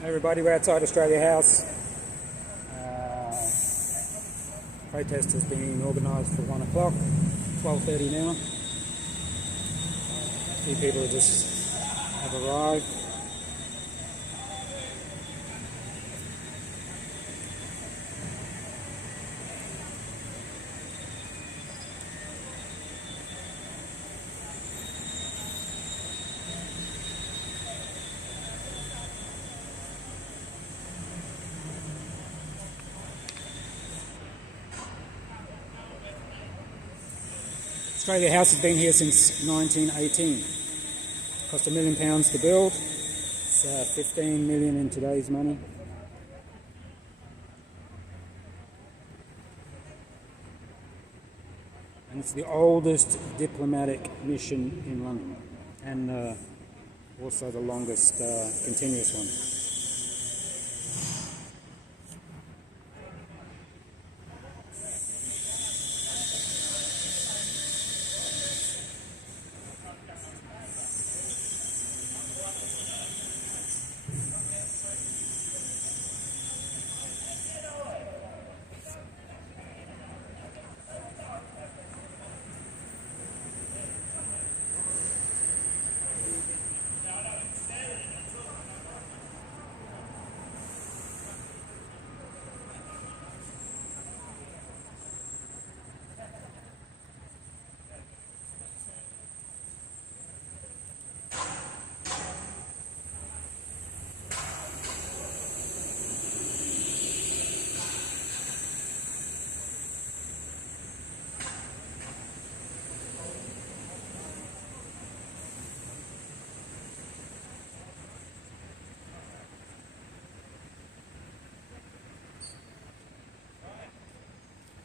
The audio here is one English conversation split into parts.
Hey everybody, we're outside Australia House. Protest has been organised for 1 o'clock, 12:30 now. A few people just have arrived. Australia House has been here since 1918. Cost £1 million to build. It's 15 million in today's money. And it's the oldest diplomatic mission in London, and also the longest continuous one.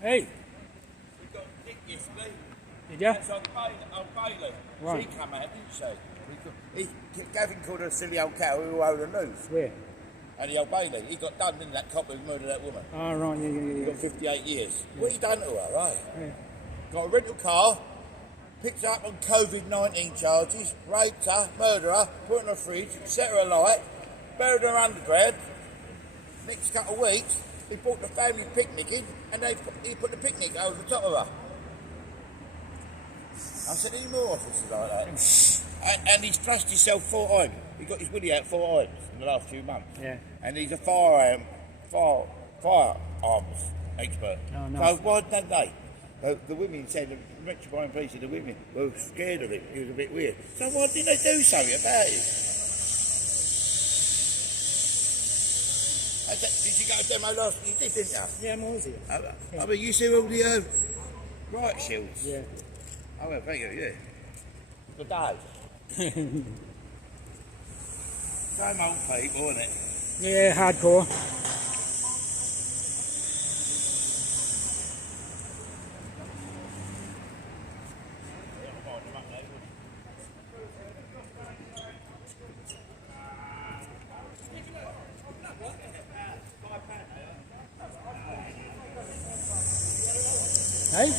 Hey! We got Nick yesterday. Did ya? It's on Bailey. Right. She came out, didn't she? Gavin called her a silly old cow who owed her news. Where? And the old Bailey, he got done, didn't that cop who murdered that woman? Oh, right, yeah. He got 58 years. What he done to her, right? Yeah. Got a rental car, picked her up on COVID-19 charges, raped her, murdered her, put her in a fridge, set her alight, buried her underground. Next couple of weeks, he brought the family picnic in, and he put the picnic over the top of her. I said, any more officers like that? And he's flushed himself 4 times. He got his willy out 4 times in the last few months. Yeah. And he's a firearms expert. Oh, nice. So why don't they? The women said, the Metropolitan Police said the women were scared of him. He was a bit weird. So why didn't they do something about it? Did you go to demo last year? You did, didn't you? Yeah, I'm always here. I mean, you see all the riot shields? Yeah. Oh, well, thank you, yeah. Good day. Same old people, isn't it? Yeah, hardcore. Hey?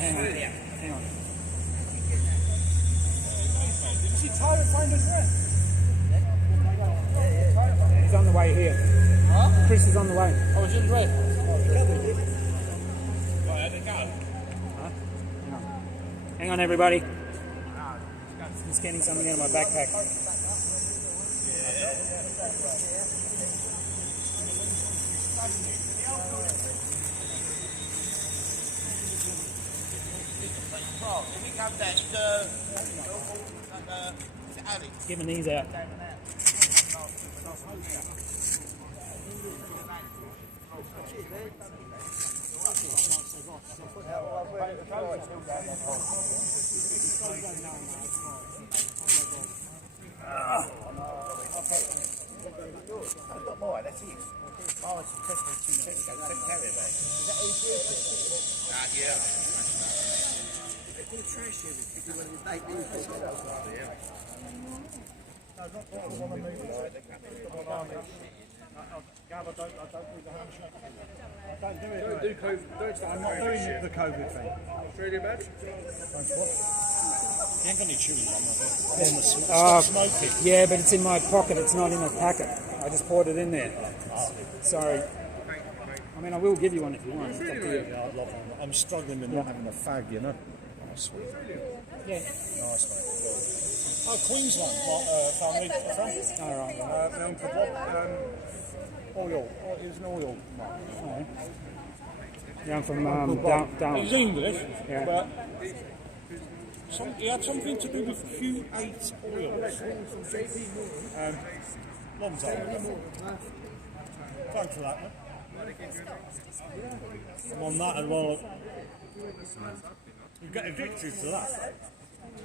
Hang on. Did she try to find his rent? He's on the way here. Huh? Chris is on the way. Oh, it's in red. Huh? Hang on, everybody. Just getting something out of my backpack. If he comes down, it's Alex. Giving these out. I've got more, that's it. Oh, it's Christmas 2 cents ago. Don't carry it, mate. Is that easy? Yeah. Put a trash here if you do one of these night news. No, not the one on me. Gav, I don't do the handshake. I don't do it. Don't do COVID. I'm not doing the COVID thing. Australia match? Thanks, what? ain't got any chewing gum, have you? Uh, Stop smoking. Yeah, but it's in my pocket. It's not in a packet. I just poured it in there. Sorry. I mean, I will give you one if you want. It's up to you. Yeah, I'd love one. I'm struggling with not having a fag, you know. Oh, sweet. Yeah. Nice, mate. Oh, Queensland, family from. All right. Mount Kebab, oil. Oh, it was an oil. All right. Yeah, I'm from down. He's English, Yeah. but he had something to do with Q8 oils. Long time. Thanks for that, mate. I'm on that as well. You get addicted to that.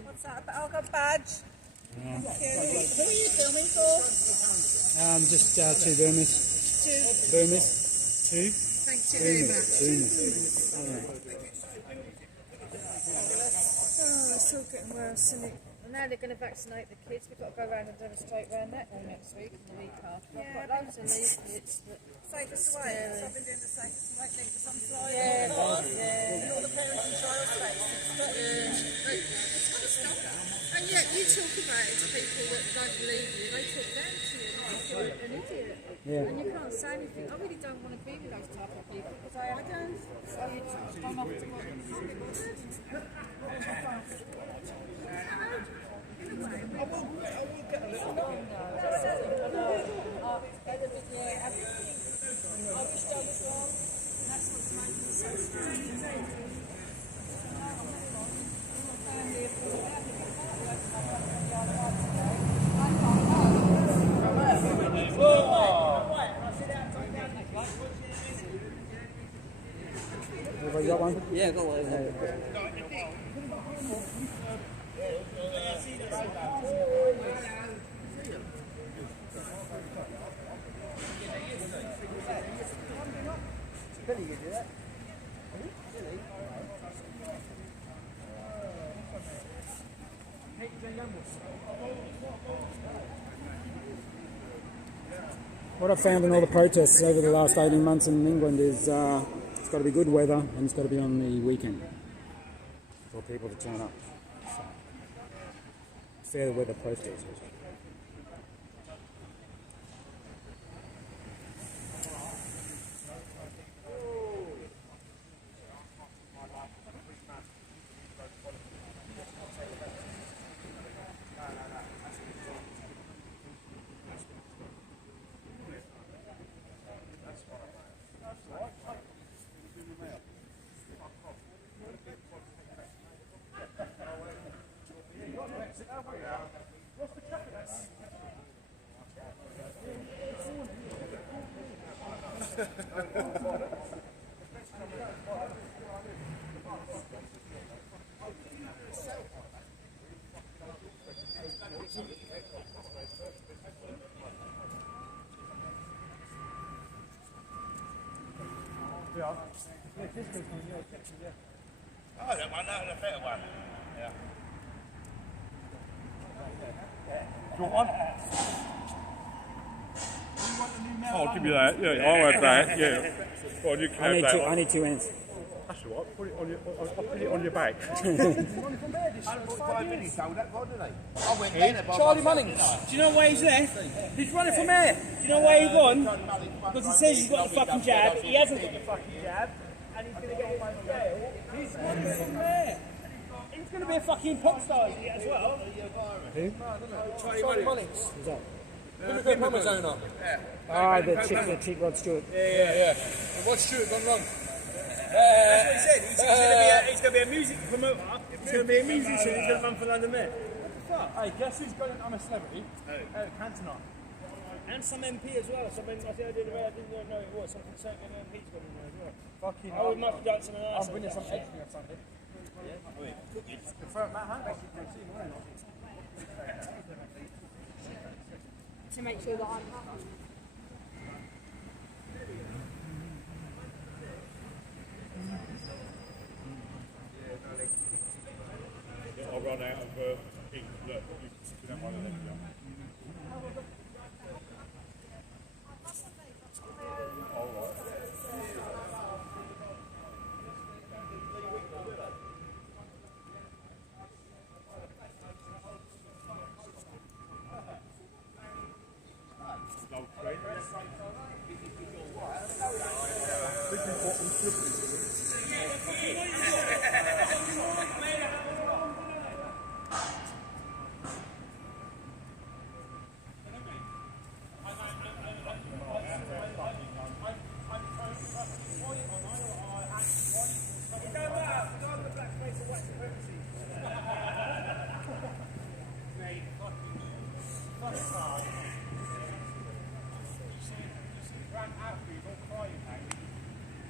What's that? I've got a badge. Thank you. Who are you filming for? Just two Burmese. Two. Burmese. Two. Thank you very much. Oh, it's all getting worse, isn't it? And now they're going to vaccinate the kids. We've got to go around and demonstrate around that one next week and the week after. Yeah, I've got loads of leaflets that Safest away. So I've been doing the safest away thing for some flying. Yeah, And all the parents in trial space. It's got to stop that. And yet you talk about it to people that don't believe you. They talk down to you. You think you're an idiot. Yeah. and you can't say anything. I really don't want to be with those type of people because I don't. So you just come off to what Everybody got one? Yeah, got one. What I've found in all the protests over the last 18 months in England is it's got to be good weather and it's got to be on the weekend for people to turn up. So, fair weather protests. Oh, that one, that was a better one. Yeah. Do you want one? Oh, I'll give you that. Yeah, I'll have that. Yeah. Go on, you can have that. I need two ends. That's all right. Put it on your, I'll put it on your back. 145 minutes sold that one, didn't he? I went in about Charlie Mullings. Do you know why he's there? He's running for mayor. Do you know why he won? Because he says he's got the fucking jab. He hasn't got the fucking jab, and he's going to get away with jail. He's running for mayor. He's going to be a fucking pop star as well. Who? Charlie Mullings. Who's that? Liverpool Plumbers owner. Ah, the chick Rod Stewart. Yeah. And what's Stuart gone wrong? That's what he said. He's going to be a music promoter. He's going to be a musician. He's going to run for London mayor. What the fuck? Hey, guess who's going? I'm a celebrity. Cantona. And some MP as well. So I think I didn't know it was. Something certain MP's got in there as well. Fucking. I would much like some of that. I'm winning some editing on Sunday. Confirm Matt Hancock. to make sure that I'm happy. I'll run out of ink. Look, you don't want to let me go.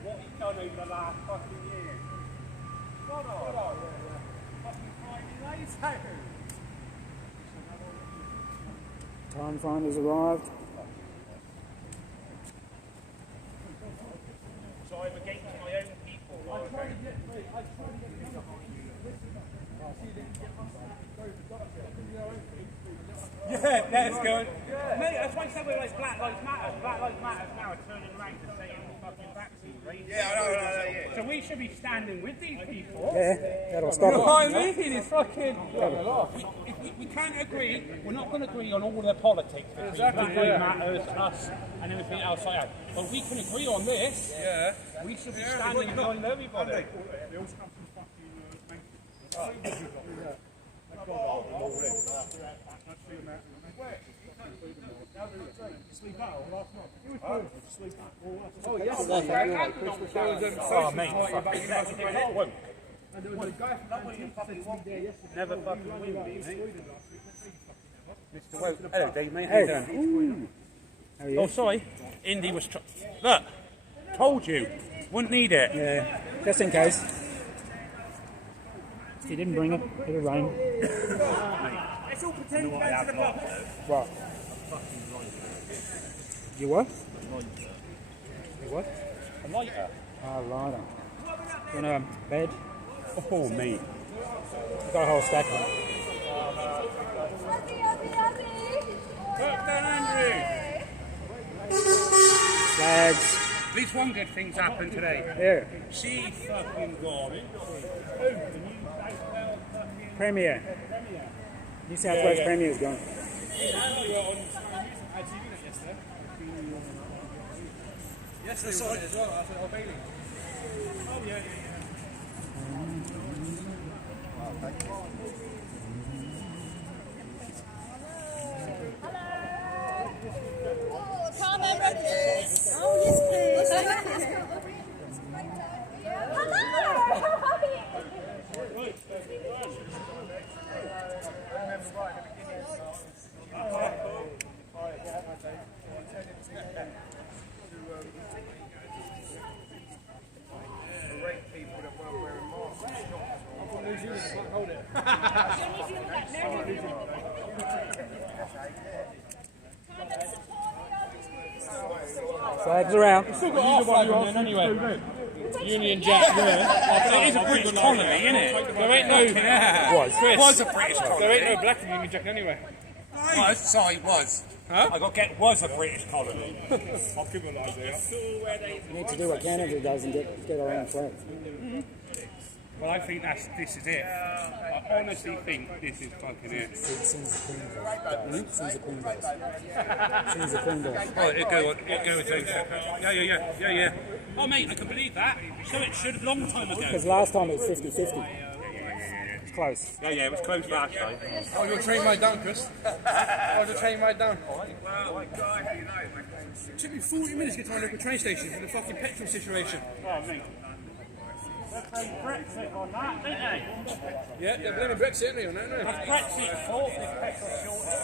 What he's done over the last fucking year. God, fucking finding later. Time finders arrived. So I'm against my own people. Yeah, that's good. Mate, that's why some of those Black Lives Matter. Black Lives Matter now are turning around to say fucking vaccine, right? Yeah, I know, yeah. So we should be standing with these people. Yeah, that'll You stop know it. what I mean? It's fucking. We can't agree. We're not going to agree on all the politics between Black Lives Matters, us, and everything else like that. But we can agree on this. Yeah. We should be standing behind everybody. Oh, mate. Never fucking win, mate. Hello, Dave, mate. How you doing? How are you? Oh, sorry. Indy was... Look. Told you. Wouldn't need it. Yeah, just in case. He didn't bring it. It'll rain. It's all pretend down to the block. What? You what? You what? A lighter. Oh, lighter. You know, bed? Oh, mate. I've got a whole stack of it. Look down, Andrew. Flags. At least one good thing's happened today. Yeah. She fucking got it. Premier. New South Wales Premier's gone. Yes, they saw it as well after Old Bailey. Oh, yeah. Can't remember this. Oh, yes, please. Hello, how are you? Flags around. Anyway. Union Jack. It is a British colony, isn't it? There ain't no. Was a British colony. There ain't no black in Union Jack anyway. Was. Huh? I got get was a British colony. I'll give an idea. We need to do what Canada does and get our own flag. Well, I think this is it. I honestly think this is fucking it. Since the Queen goes. Since the Queen goes. Since the Queen goes. Oh, it goes. Yeah. Oh, mate, I can believe that. So it should a long time ago. Because last time it was 50-50. It's close. Yeah, it was close last time. Oh, you're train right down, Chris. Oh, you're train right down. It took me 40 minutes to get to my local train station for the fucking petrol situation. Oh, mate. They're playing Brexit on that, don't they? Yeah, they're blaming Brexit, aren't they, on that, no? That's Brexit's fault, this petrol shortage.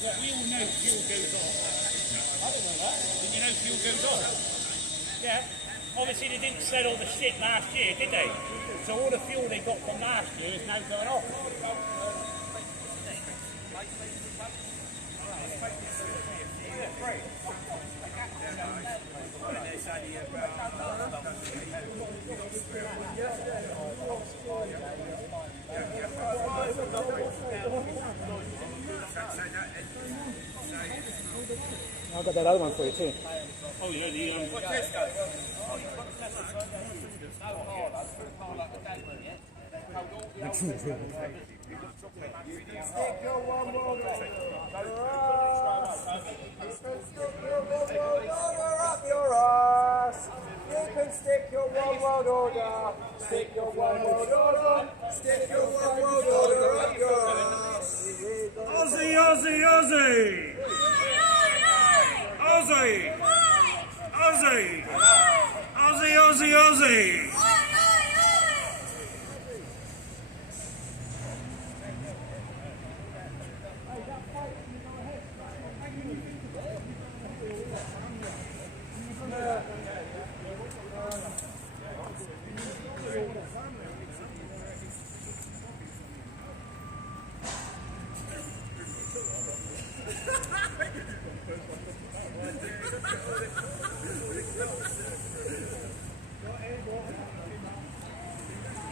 Look, we all know fuel goes on. I don't know that. Did you know fuel goes on? Yeah. Obviously they didn't sell all the shit last year, did they? So all the fuel they got from last year is now going off. I've got that other one for you too. Oh yeah, the Up your ass. You can stick your one world order. Stick your one world order. Stick your one world order up your ass. Aussie, Aussie, Aussie! Aussie! Aussie! Aussie, Aussie, Aussie!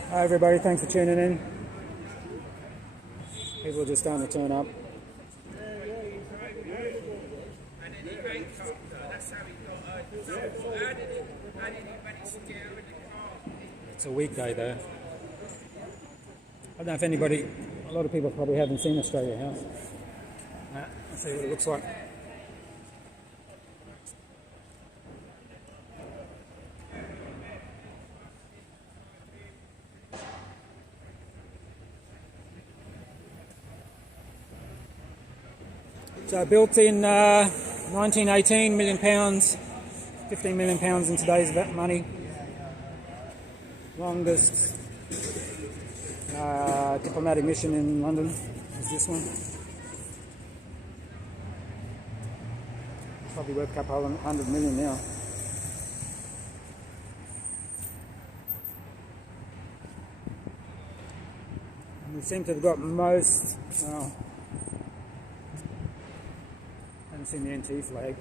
Hi everybody, thanks for tuning in. People are just starting to turn up. It's a weekday though. I don't know if anybody, a lot of people probably haven't seen Australia House. Let's see what it looks like. So built in 1918, £1 million, £15 million in today's money. Longest diplomatic mission in London is this one. Probably worth a couple of $100 million now. And we seem to have got most. Haven't seen the NT flag.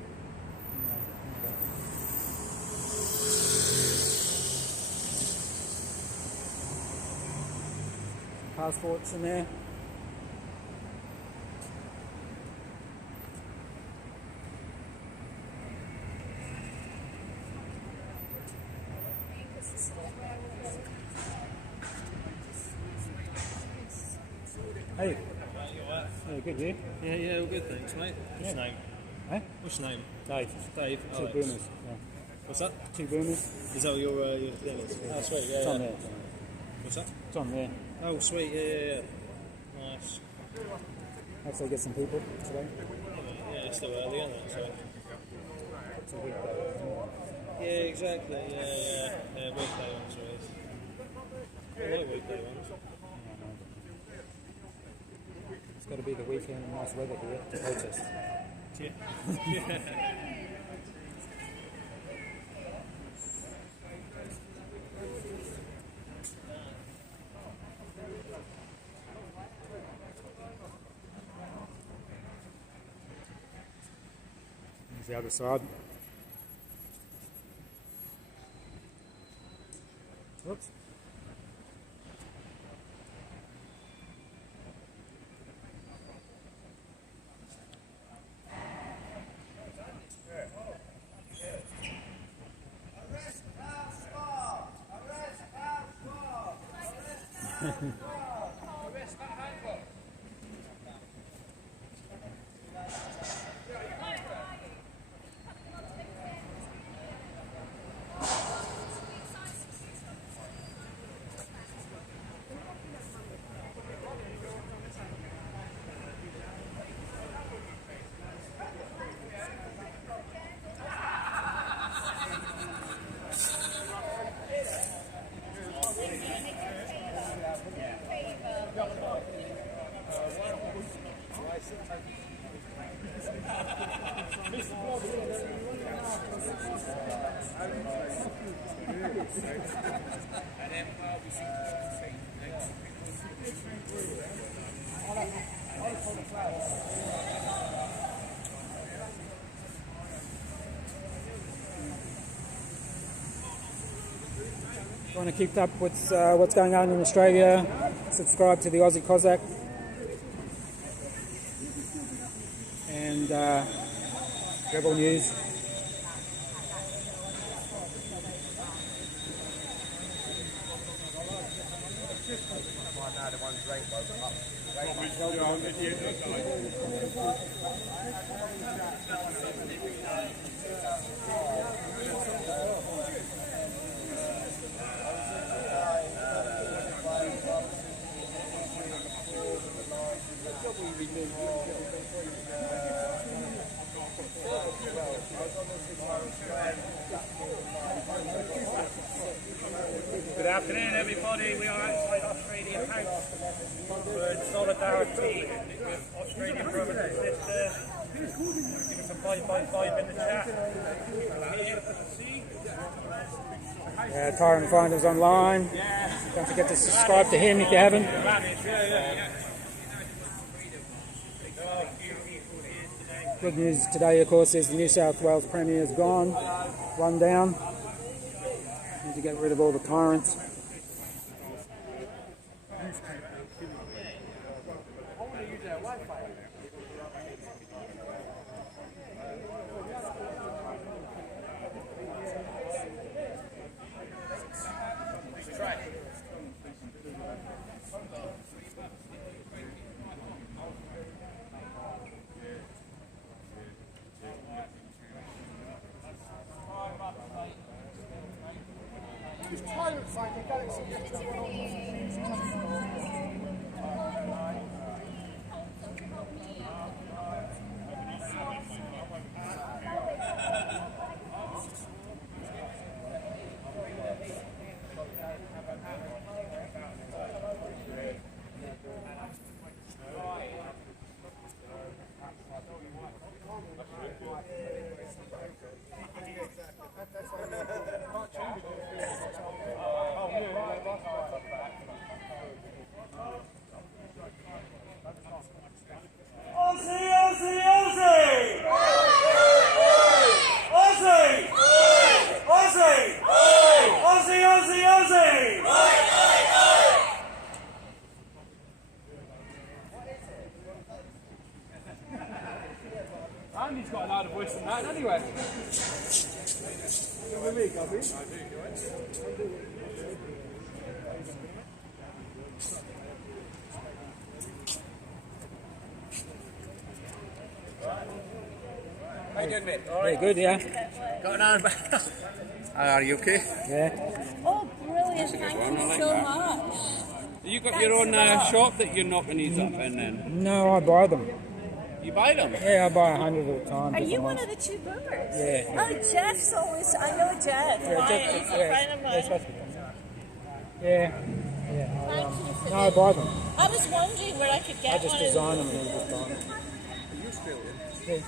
Passports in there. Hey. Yeah, good, yeah? Yeah, all good, thanks, mate. What's your name? Hey? What's your name? Dave. Dave. Two Oh, boomers. Yeah. what's that? Two boomers. Is that your Dennis? Oh, sweet, yeah. It's on yeah. there. What's that? It's on there. Oh, sweet, yeah. Nice. Hopefully get some people today. Yeah, it's still early, isn't it? So. It's a weekday. Yeah, exactly, yeah, weekday ones always. I like weekday ones. It's got to be the weekend and nice weather here to protest. Yeah. Here's the other side. Whoops. Want to keep up with what's going on in Australia, subscribe to the Aussie Cossack and Rebel News. Good afternoon, everybody. We are outside Australia House. We're in solidarity with Australian brothers and sisters. Give us a 5 in the chat. Yeah, Tyron Finder's online. Don't forget to subscribe to him if you haven't. Good news today, of course, is the New South Wales Premier's gone. Run down. Need to get rid of all the tyrants. Andy's got a louder voice than that anyway. You're with me, Gabby? How you doing, mate? All right. Very good, yeah. Got an arm. Are you okay? Yeah. Oh, brilliant. Thank you so much. You got your own shop that you're knocking these up in then? No, I buy them. You buy them? Yeah, I buy 100 at a time. Are you different one ones. of the two brothers? Yeah. Oh, Jeff's always, I know Jeff. Yeah, He's a friend of mine. Yeah. Thank you for No, I this. buy them. I was wondering where I could get I just one design of them and then just buy them. Are you Australian? Yeah.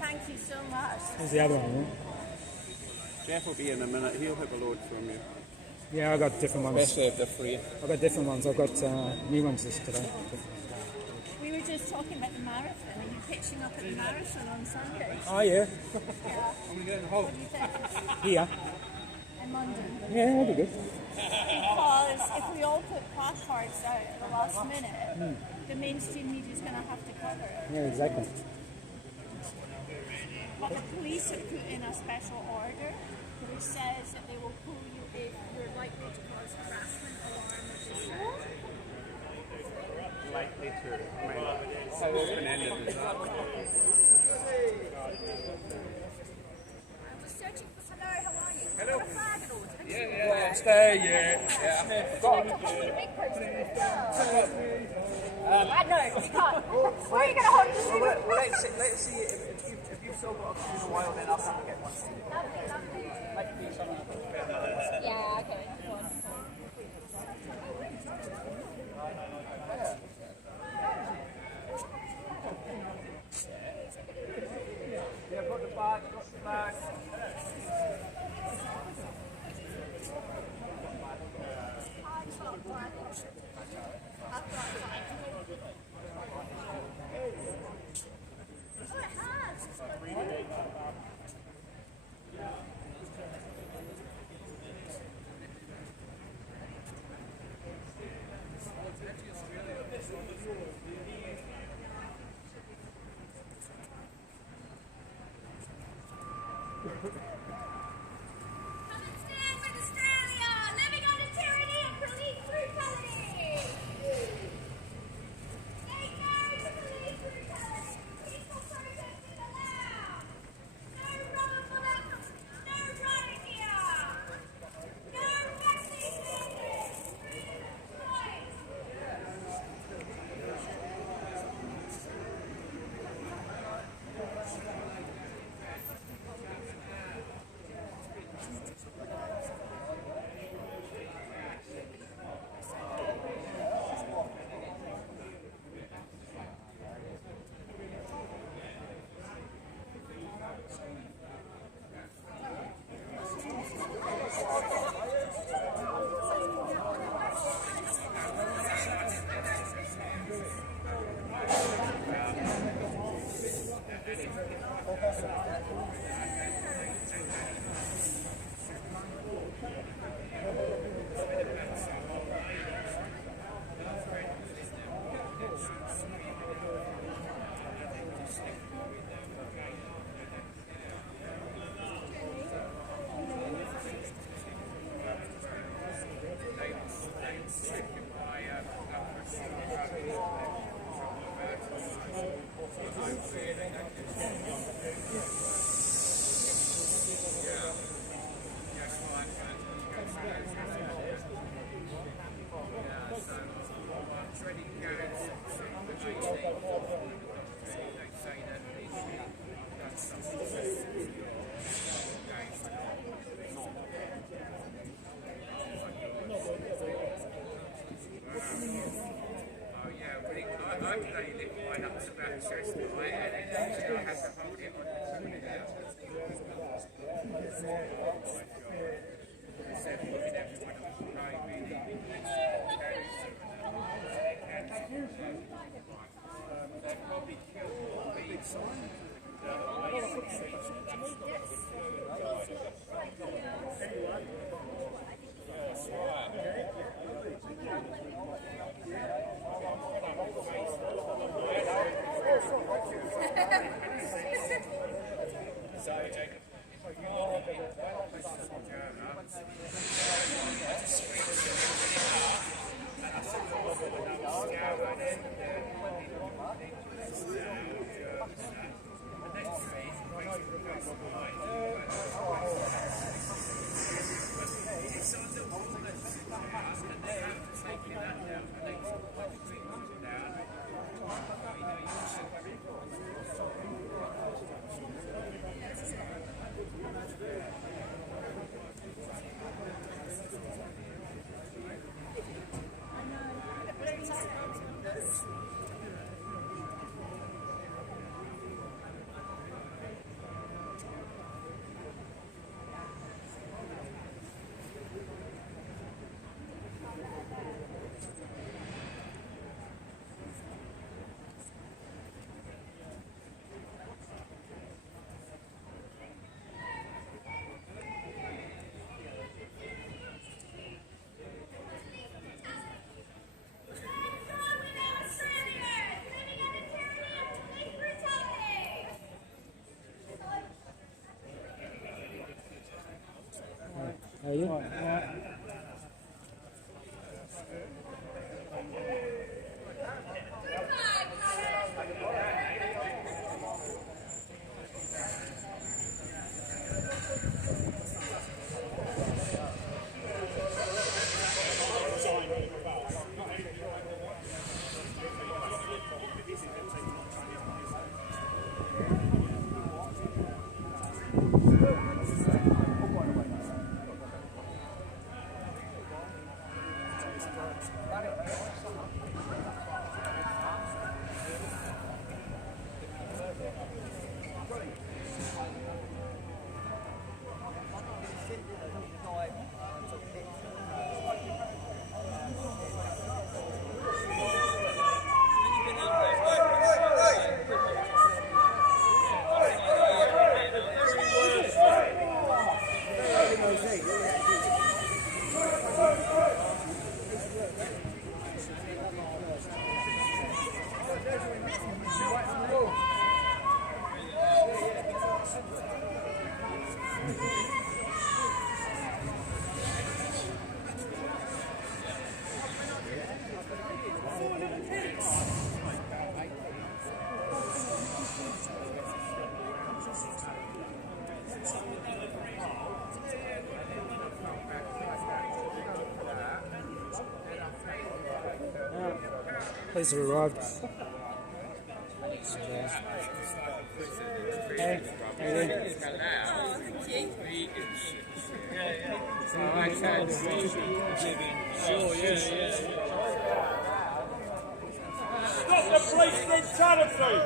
Thank you so much. Here's the other one. Jeff will be in a minute. He'll have a load from you. Yeah, I got different ones. Especially if they're free. I got different ones. I've got new ones this today. We were just talking about the marathon. Are you pitching up at the marathon on Sunday? Oh yeah. Yeah. I'm getting home. What do you think? Here. In London? Yeah, that'll be good. Because if we all put placards out at the last minute, the mainstream media's going to have to cover it. Yeah, exactly. But the police have put in a special order which says that they will pull you if you're likely to cause harassment, alarm, or distress. Likely to. I mean, how open-ended is that? I was searching for hello, how are you? Hello. Yeah, stay, yeah. I know, you can't. Where are you going to hold this? Well, let's see if you've still got a few in a while, then I'll come and get one. Might be something. Yeah, okay. Go on. Yeah, got the bag, got the bag. How are you? Police have arrived. Hey, how you doing? Stop the police brutality!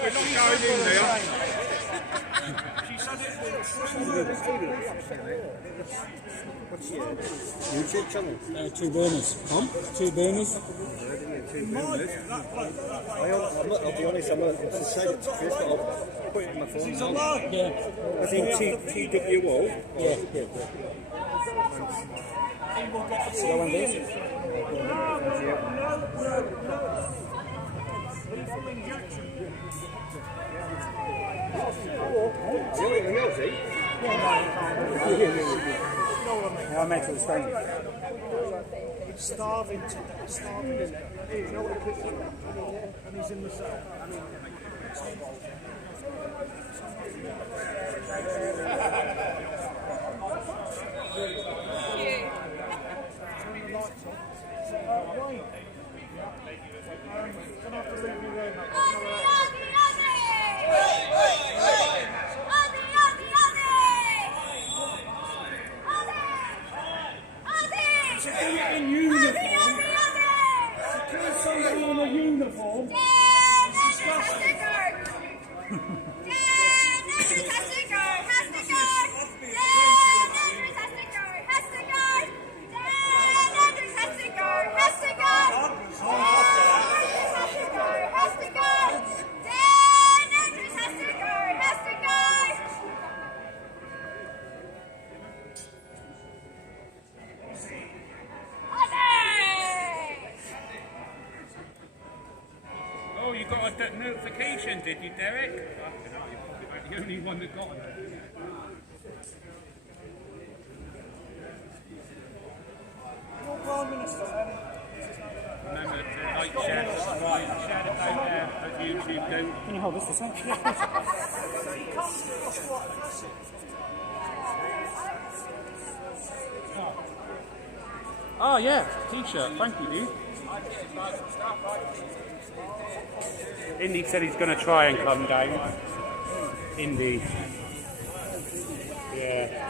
We're not going in there. What's your YouTube channel? Two burners. Two burners. I'll be honest, I'm decided to first, but I'll put it in my phone now. Yeah. I think TWO. Yeah. Go on this. I'll make it the screen. Starving, isn't it? You know what he puts in, and he's in the cell. Turn the lights on. In uniform. Secure somebody in a uniform. Oh, you got a notification, did you, Derek? Fucking hell, you're the only one that got it. Prime Minister, Remember to like, share, subscribe, share it out there at YouTube. Don't Can you hold this for a sec? Oh yeah, t-shirt. Thank you, dude. Indy said he's going to try and come down. Indy. Yeah.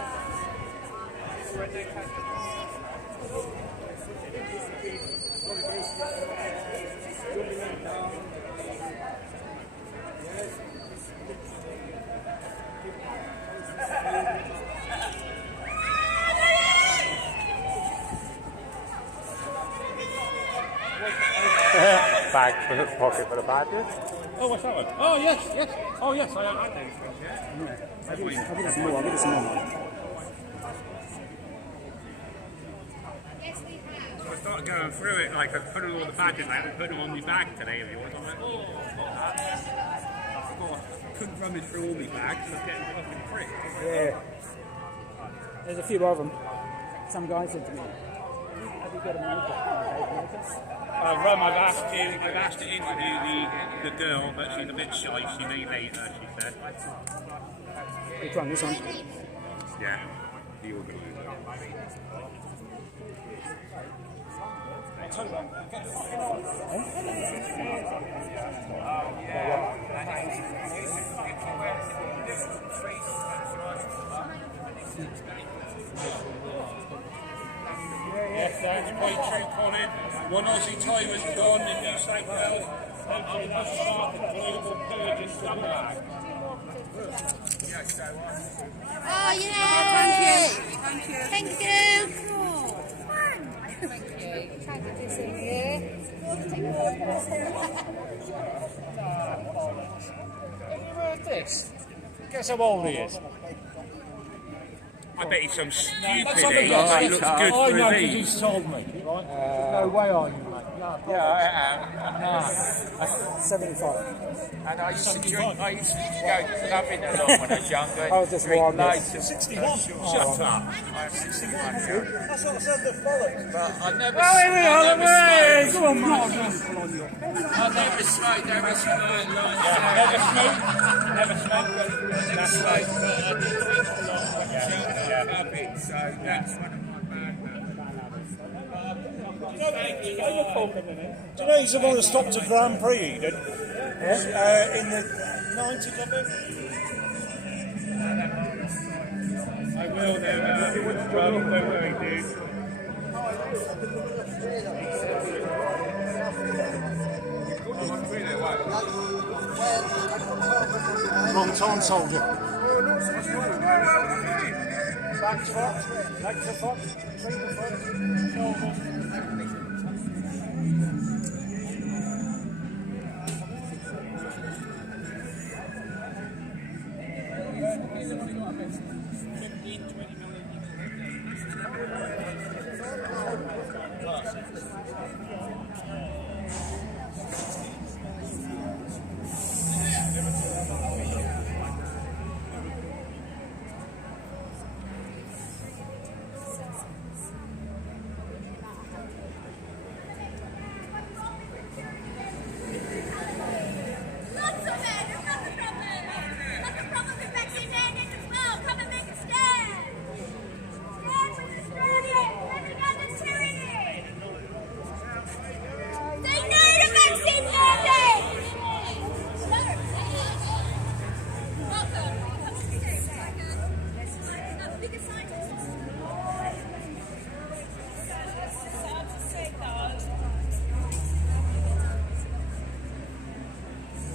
Bag for the pocket for the badges. Oh, what's that one? Oh, yes, yes. Oh, yes, I think so, yeah. I'll give you some more. I'll give you some more. So I started going through it, like I was putting all the badges out and putting them on my bag today of yours. I'm like, oh, what's that? I forgot. I couldn't rummage through all my bags, I was getting fucking pricked. Yeah. There's a few of them. Some guy said to me, have you got a makeup? I've asked to interview the girl, but she's a bit shy. She may later, she said. Which one? This one? Yeah, the organiser. Yes, that's quite true, Colin. One Aussie time has gone in New South Wales. Hopefully that'll start the global purge in Scotland. Oh, yeah, thank you. Thank you. Thank you. Thank you. Thank you to see you. Have you heard this? Guess how old he is? I bet he's some stupid age that looks good for his age. He's told me. No way are you, mate. Yeah, I am. 75. And I used to drink, I used to go clubbing a lot when I was younger. I was just drink wild, loads of 61. Shut up. I'm 61 now. That's what I said the bollocks. But I never Oh, here we are, never Come on, I never smoked, never smoked. Never smoke. Never smoke. Never smoked, but I did drink a lot when I was younger. Clubbing, so that's one of my bad Do you know he's the one that stopped a Grand Prix, he did? In the 90s, I think. I will do that. Don't worry, dude. Long time soldier. Back to Fox, back to Fox,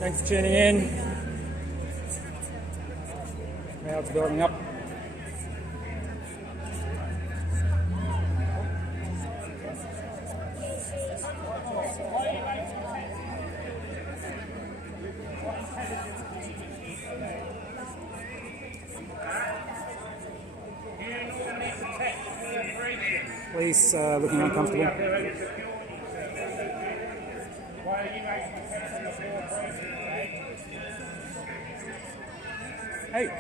Thanks for tuning in. Crowd's building up. Police looking uncomfortable. Hey,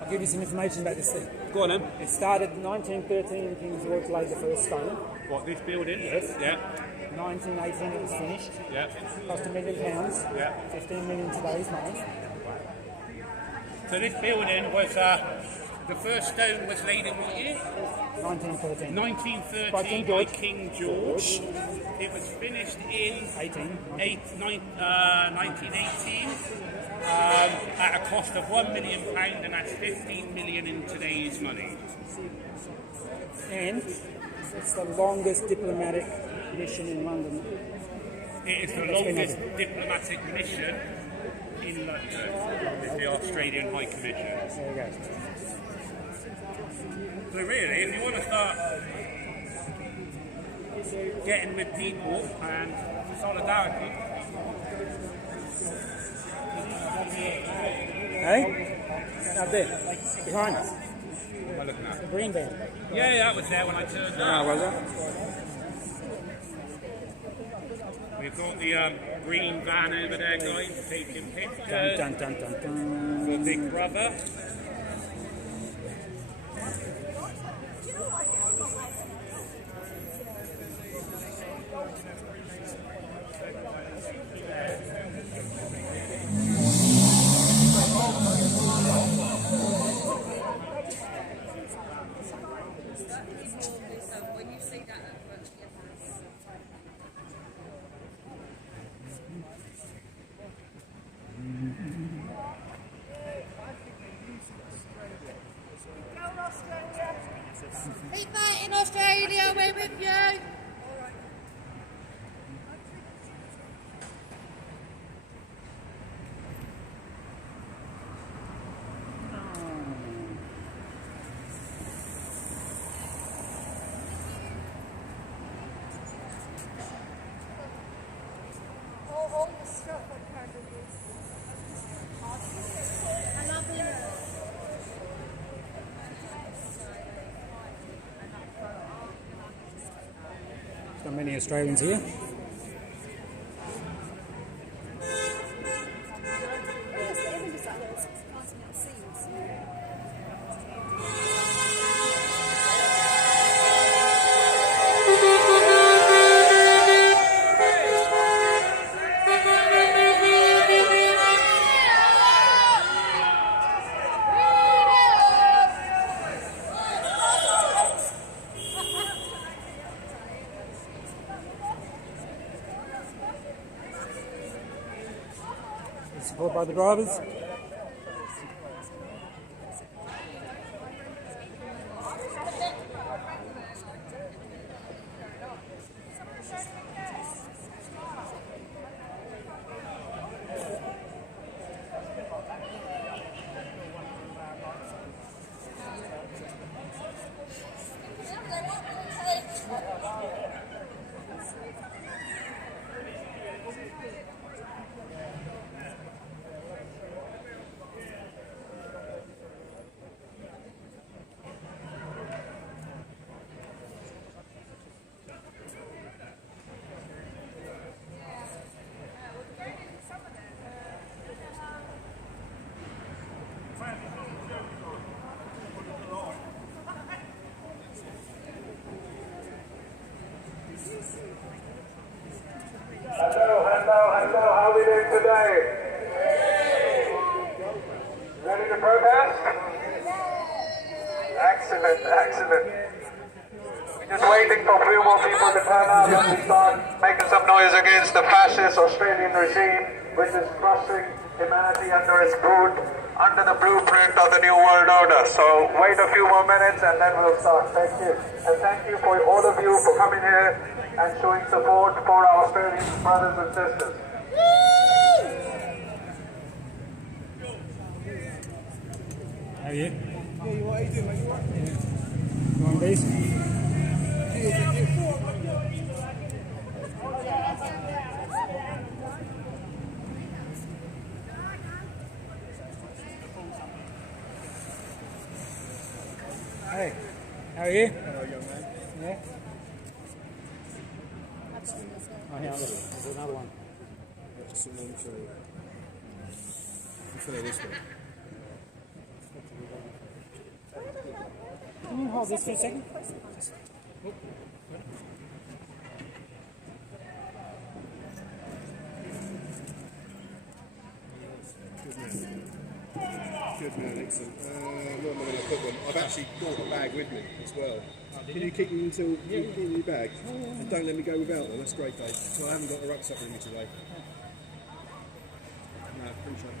I'll give you some information about this thing. Go on then. It started in 1913, King's George laid the first stone. What, this building? Yes. Yeah. 1918 it was finished. Yeah. Cost £1 million. Yeah. 15 million today's money. So this building was, the first stone was laid in what year? 1913. 1913 By by King King George. It was finished in 1918 at a cost of £1 million, and that's 15 million in today's money. And it's the longest diplomatic mission in London. It is the longest diplomatic mission in London with the Australian High Commission. There you go. So really, if you want to start getting with people and solidarity, Hey? Out there. Behind us. what am I looking at? The green van. Yeah, that was there when I turned up. Ah, was it? We've got the green van over there, guys, taking pictures Dun, dun, dun, dun, dun. for Big Brother. When you see that at front of your house. Keep fighting, Australia, we're with you. All the stuff I kind of use. I love you. There's not many Australians here. Support by the drivers. Hello, how are we doing today? Ready to protest? Excellent. We're just waiting for a few more people to turn up and we start making some noise against the fascist Australian regime, which is crushing humanity under its boot, under the blueprint of the New World Order. So wait a few more minutes and then we'll start. Thank you. And thank you for all of you for coming here and showing support for our Australian brothers and sisters. How are you? Yeah, you what are you doing, mate? You alright? Yeah. You want these? Hey, how are you? Hello, young man. Yeah. Oh, yeah, look, there's another one. Fill this one. Can you hold this for a second? Good man, excellent. Where am I going to put them? I've actually brought a bag with me as well. Can you keep them until you put them in your bag? And don't let me go without them. That's great, Dave. So I haven't got a rucksack with me today. No, appreciate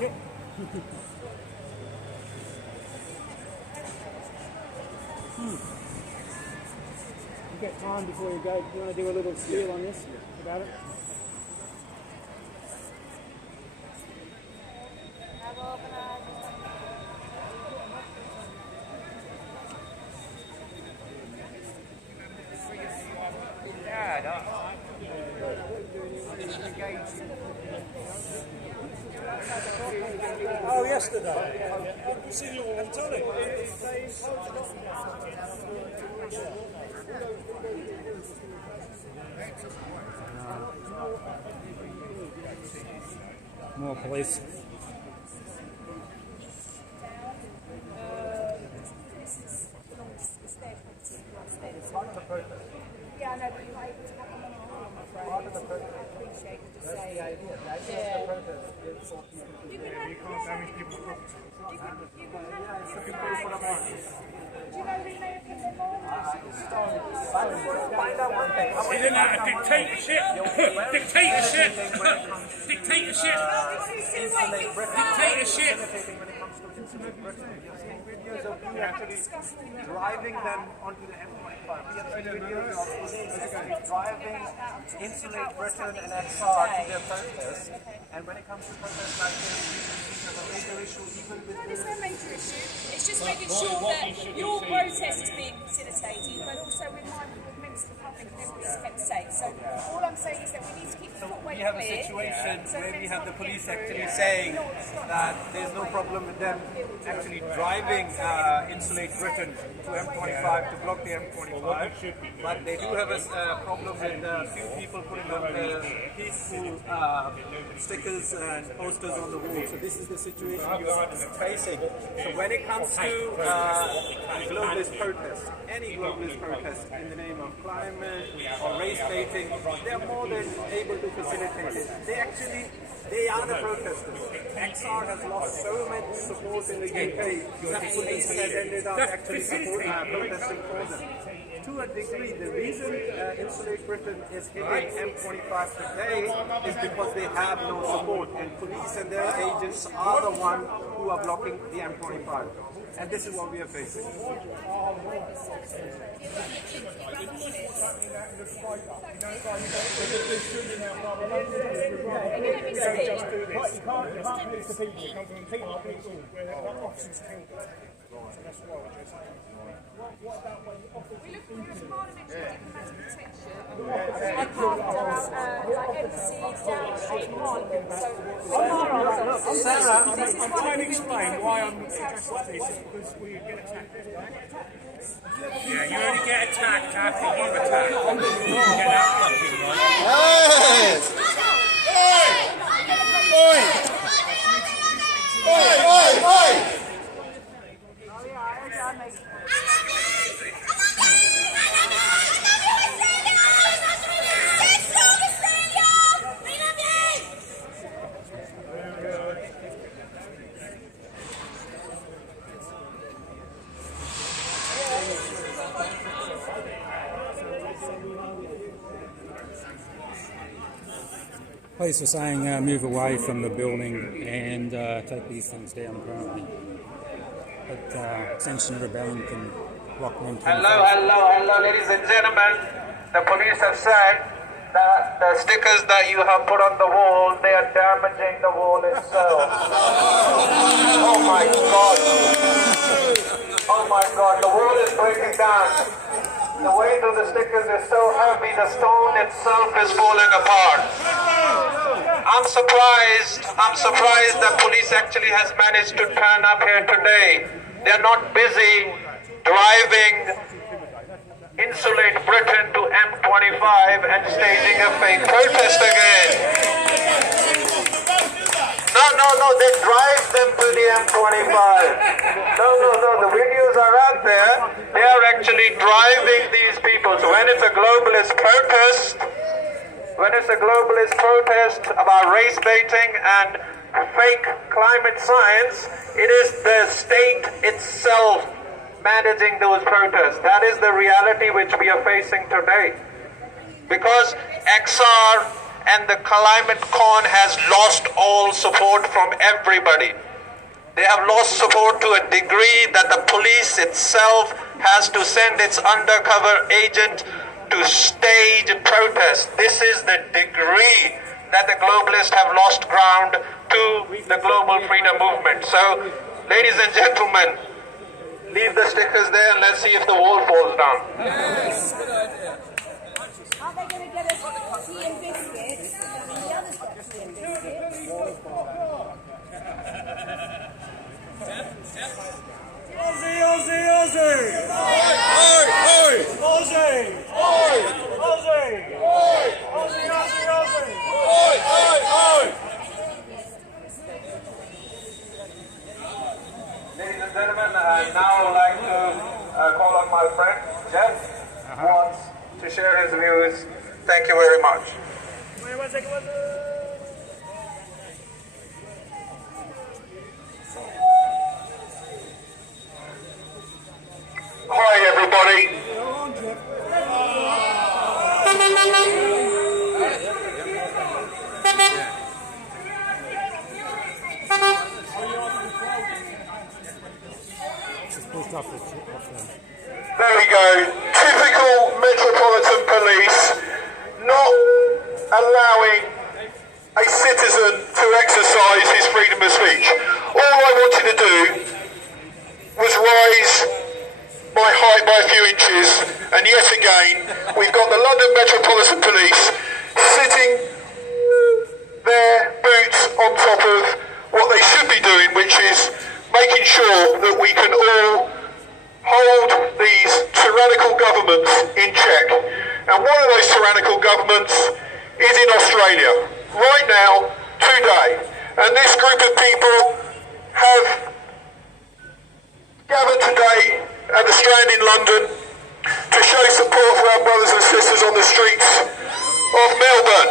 it. You've got time before you go. You want to do a little spiel on this about it? Oh, yesterday. I've seen you all on telly. More police. Yeah, I know, but you're able to have them on your arm, I'm afraid. I appreciate you just saying. That's the idea. The idea of the protest is for people to you can't damage people's property. You can do you know who may have put them on? I just want to find out one thing. He's in a dictatorship. Dictatorship. Dictatorship. Dictatorship. Videos of you actually driving them onto the M25. We have seen videos of police driving insulate Britain and XR to their protest. And when it comes to protests like this, we have a major issue even with No, there's no major issue. It's just making sure that your protest is being facilitated, but also with mindful of members of the public and everybody's kept safe. So all I'm saying is that we need to keep the footway clear. we have a situation where we have the police actually saying that there's no problem with them actually driving Insulate Britain to M25 to block the M25, but they do have a problem with a few people putting up peaceful stickers and posters on the wall. So this is the situation you're facing. So when it comes to globalist protests, any globalist protest in the name of climate or race baiting, they're more than able to facilitate it. They are the protesters. XR has lost so much support in the UK that police have ended up actually protesting for them. To a degree, the reason Insulate Britain is hitting M25 today is because they have no support, and police and their agents are the ones who are blocking the M25. And this is what we are facing. I'm trying to explain why I'm interested in this, because we get attacked. Yeah, you only get attacked after you've attacked. You get that fucking right. Police are saying move away from the building and take these things down apparently. But Extinction Rebellion can block them. Hello, ladies and gentlemen. The police have said that the stickers that you have put on the wall, they are damaging the wall itself. Oh my God. Oh my God, the wall is breaking down. The weight of the stickers is so heavy, the stone itself is falling apart. I'm surprised that police actually has managed to turn up here today. They're not busy driving Insulate Britain to M25 and staging a fake protest again. No, they drive them to the M25. No, the videos are out there. They are actually driving these people. So when it's a globalist protest about race baiting and fake climate science, it is the state itself managing those protests. That is the reality which we are facing today. Because XR and the climate con has lost all support from everybody. They have lost support to a degree that the police itself has to send its undercover agent to stage a protest. This is the degree that the globalists have lost ground to the global freedom movement. So, ladies and gentlemen, leave the stickers there and let's see if the wall falls down. Yes, good idea. Are they going to get us tea and biscuits? And the others got tea and biscuits. Aussie, Aussie, Aussie! Oi! Oi! Aussie! Oi! Aussie! Oi! Aussie, Aussie, Aussie! Oi! Oi! Ladies and gentlemen, now I would like to call on my friend Jeff, who wants to share his views. Thank you very much. Wait, one second. Hi everybody. There we go. Typical Metropolitan Police not allowing a citizen to exercise his freedom of speech. All I wanted to do was rise my height by a few inches, and yet again we've got the London Metropolitan Police sitting their boots on top of what they should be doing, which is making sure that we can all hold these tyrannical governments in check. And one of those tyrannical governments is in Australia, right now, today. And this group of people have gathered today at the Strand in London to show support for our brothers and sisters on the streets of Melbourne.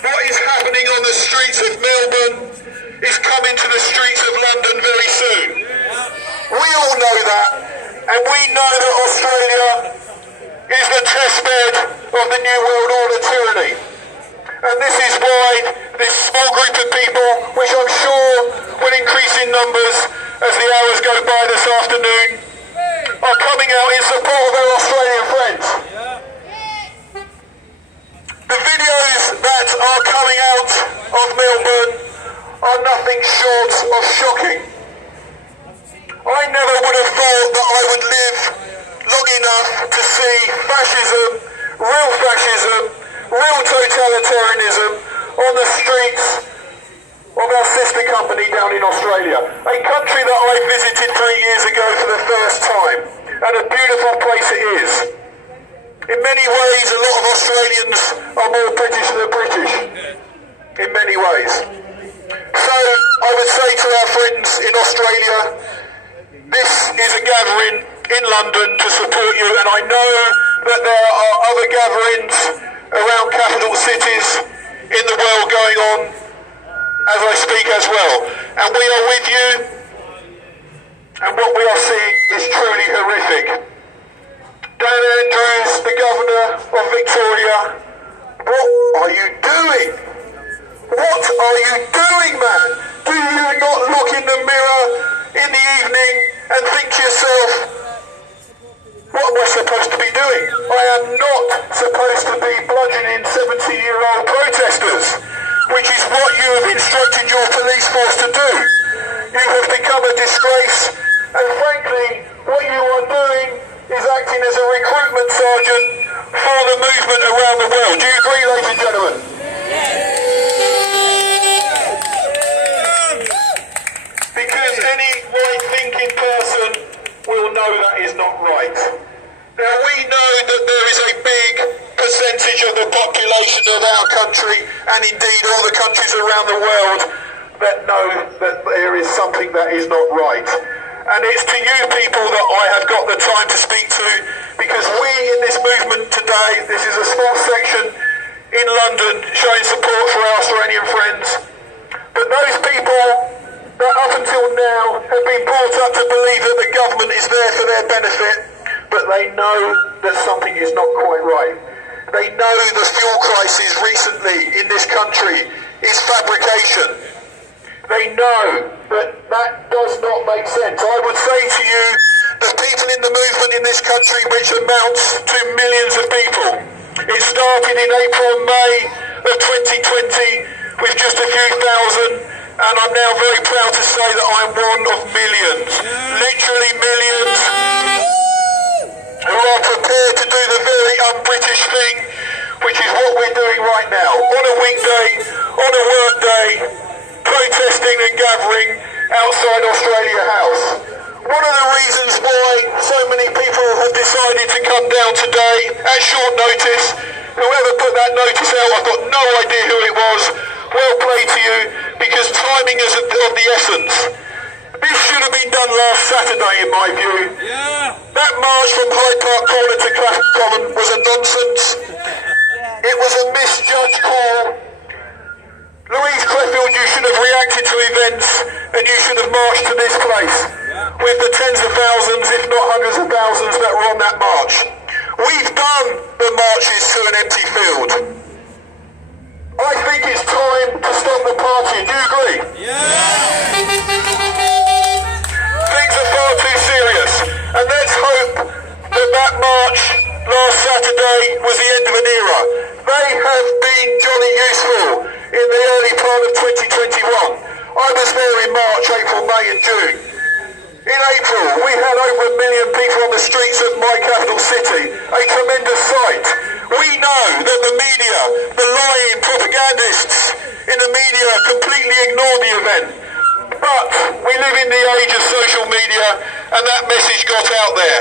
What is happening on the streets of Melbourne is coming to the streets of London very soon. We all know that, and we know that Australia is the testbed of the New World Order tyranny. And this is why this small group of people, which I'm sure will increase in numbers as the hours go by this afternoon, are coming out in support of our Australian friends. The videos that are coming out of Melbourne are nothing short of shocking. I never would have thought that I would live long enough to see fascism, real totalitarianism on the streets of our sister company down in Australia. A country that I visited 3 years ago for the first time, and a beautiful place it is. In many ways, a lot of Australians are more British than British. In many ways. So, I would say to our friends in Australia, this is a gathering in London to support you, and I know that there are other gatherings around capital cities in the world going on as I speak as well. And we are with you, and what we are seeing is truly horrific. Dan Andrews, the Governor of Victoria, what are you doing? What are you doing, man? Do you not look in the mirror in the evening and think to yourself, what am I supposed to be doing? I am not supposed to be bludgeoning 70-year-old protesters, which is what you have instructed your police force to do. You have become a disgrace, and frankly, what you are doing is acting as a recruitment sergeant for the movement around the world. Do you agree, ladies and gentlemen? Because any right-thinking person will know that is not right. Now, we know that there is a big percentage of the population of our country, and indeed all the countries around the world, that know that there is something that is not right. And it's to you people that I have got the time to speak to, because we in this movement today, this is a small section in London showing support for our Australian friends, but those people that up until now have been brought up to believe that the government is there for their benefit, but they know that something is not quite right. They know the fuel crisis recently in this country is fabrication. They know that that does not make sense. I would say to you, the people in the movement in this country, which amounts to millions of people, it started in April and May of 2020 with just a few thousand, and I'm now very proud to say that I'm one of millions, literally millions, who are prepared to do the very un-British thing, which is what we're doing right now. On a weekday, on a work day, protesting and gathering outside Australia House. One of the reasons why so many people have decided to come down today at short notice, whoever put that notice out, I've got no idea who it was, well played to you, because timing is of the essence. This should have been done last Saturday in my view. That march from Hyde Park Corner to Clapham Common was a nonsense. It was a misjudged call. Louise Crefeld, you should have reacted to events and you should have marched to this place with the tens of thousands, if not hundreds of thousands that were on that march. We've done the marches to an empty field. I think it's time to stop the partying. Do you agree? Things are far too serious, and let's hope that that march last Saturday was the end of an era. They have been jolly useful in the early part of 2021. I was there in March, April, May and June. In April, we had over 1 million people on the streets of my capital city, a tremendous sight. We know that the media, the lying propagandists in the media completely ignored the event. But we live in the age of social media and that message got out there.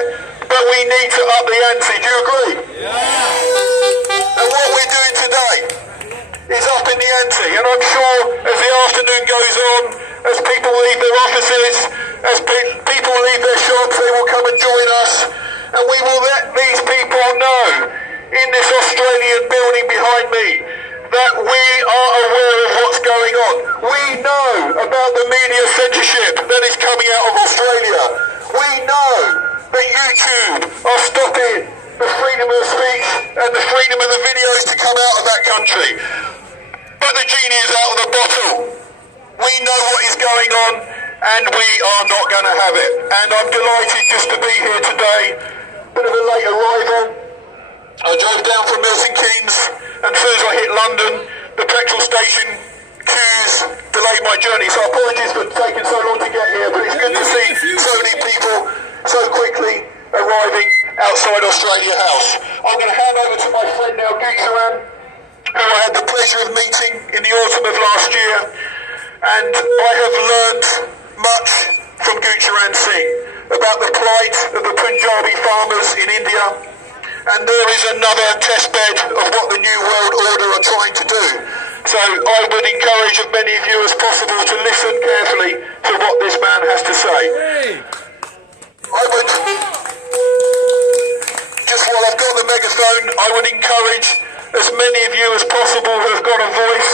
But we need to up the ante, do you agree? And what we're doing today is up in the ante, and I'm sure as the afternoon goes on, as people leave their offices, as people leave their shops, they will come and join us, and we will let these people know in this Australian building behind me that we are aware of what's going on. We know about the media censorship that is coming out of Australia. We know that YouTube are stopping the freedom of speech and the freedom of the videos to come out of that country. But the genie is out of the bottle. We know what is going on and we are not going to have it. And I'm delighted just to be here today. Bit of a late arrival. I drove down from Milton Keynes, and as soon as I hit London, the petrol station queues delayed my journey. So apologies for taking so long to get here, but it's good to see so many people so quickly arriving outside Australia House. I'm going to hand over to my friend now, Gucharan, who I had the pleasure of meeting in the autumn of last year, and I have learned much from Gucharan Singh about the plight of the Punjabi farmers in India, and there is another testbed of what the New World Order are trying to do. So I would encourage as many of you as possible to listen carefully to what this man has to say. I would, just while I've got the megaphone, I would encourage as many of you as possible who have got a voice.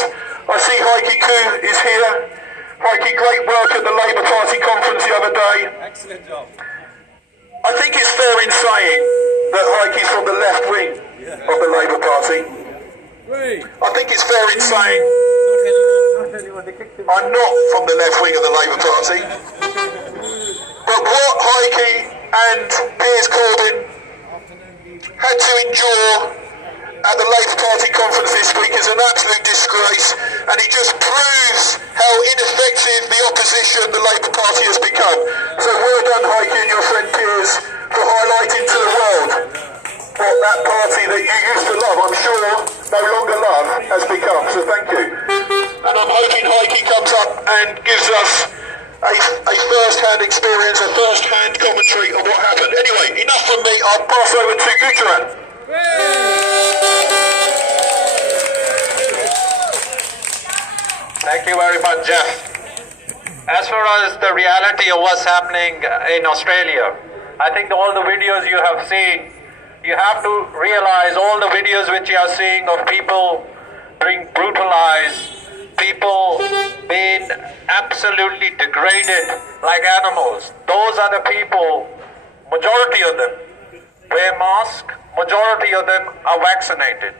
I see Heike Koo is here. Heike, great work at the Labour Party conference the other day. Excellent job. I think it's fair in saying that Heike is from the left wing of the Labour Party. I think it's fair in saying I'm not from the left wing of the Labour Party. But But what Heike and Piers Corbyn had to endure at the Labour Party conference this week is an absolute disgrace, and it just proves how ineffective the opposition, the Labour Party, has become. So well done, Heike, and your friend Piers, for highlighting to the world what that party that you used to love, I'm sure no longer love, has become. So thank you. And I'm hoping Heike comes up and gives us a first-hand experience, a first-hand commentary of what happened. Anyway, enough from me. I'll pass over to Gudrun. Thank you very much, Jeff. As far as the reality of what's happening in Australia, I think all the videos you have seen, you have to realize all the videos which you are seeing of people being brutalized, people being absolutely degraded like animals. Those are the people, majority of them wear masks, majority of them are vaccinated.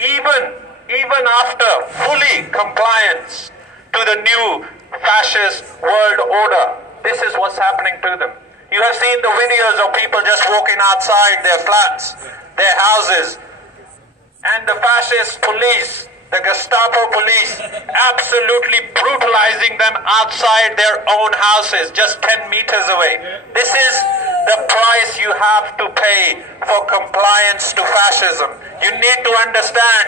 Even after fully compliance to the new fascist world order, this is what's happening to them. You have seen the videos of people just walking outside their flats, their houses, and the fascist police, the Gestapo police, absolutely brutalizing them outside their own houses, just 10 meters away. This is the price you have to pay for compliance to fascism. You need to understand,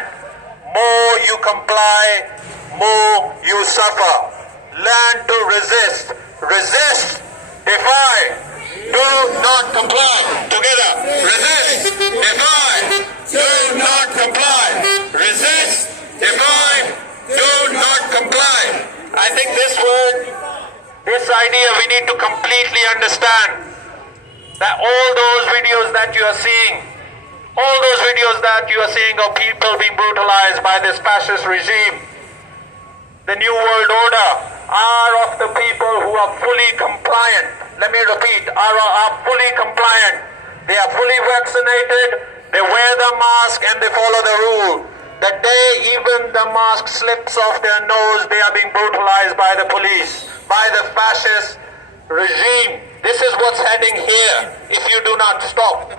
more you comply, more you suffer. Learn to resist. Resist, defy, do not comply. Together, resist, defy, do not comply. Resist, defy, do not comply. I think this word, this idea, we need to completely understand that all those videos that you are seeing, of people being brutalized by this fascist regime, the New World Order, are of the people who are fully compliant. Let me repeat, are fully compliant. They are fully vaccinated, they wear the mask and they follow the rule. The day even the mask slips off their nose, they are being brutalized by the police, by the fascist regime. This is what's heading here if you do not stop.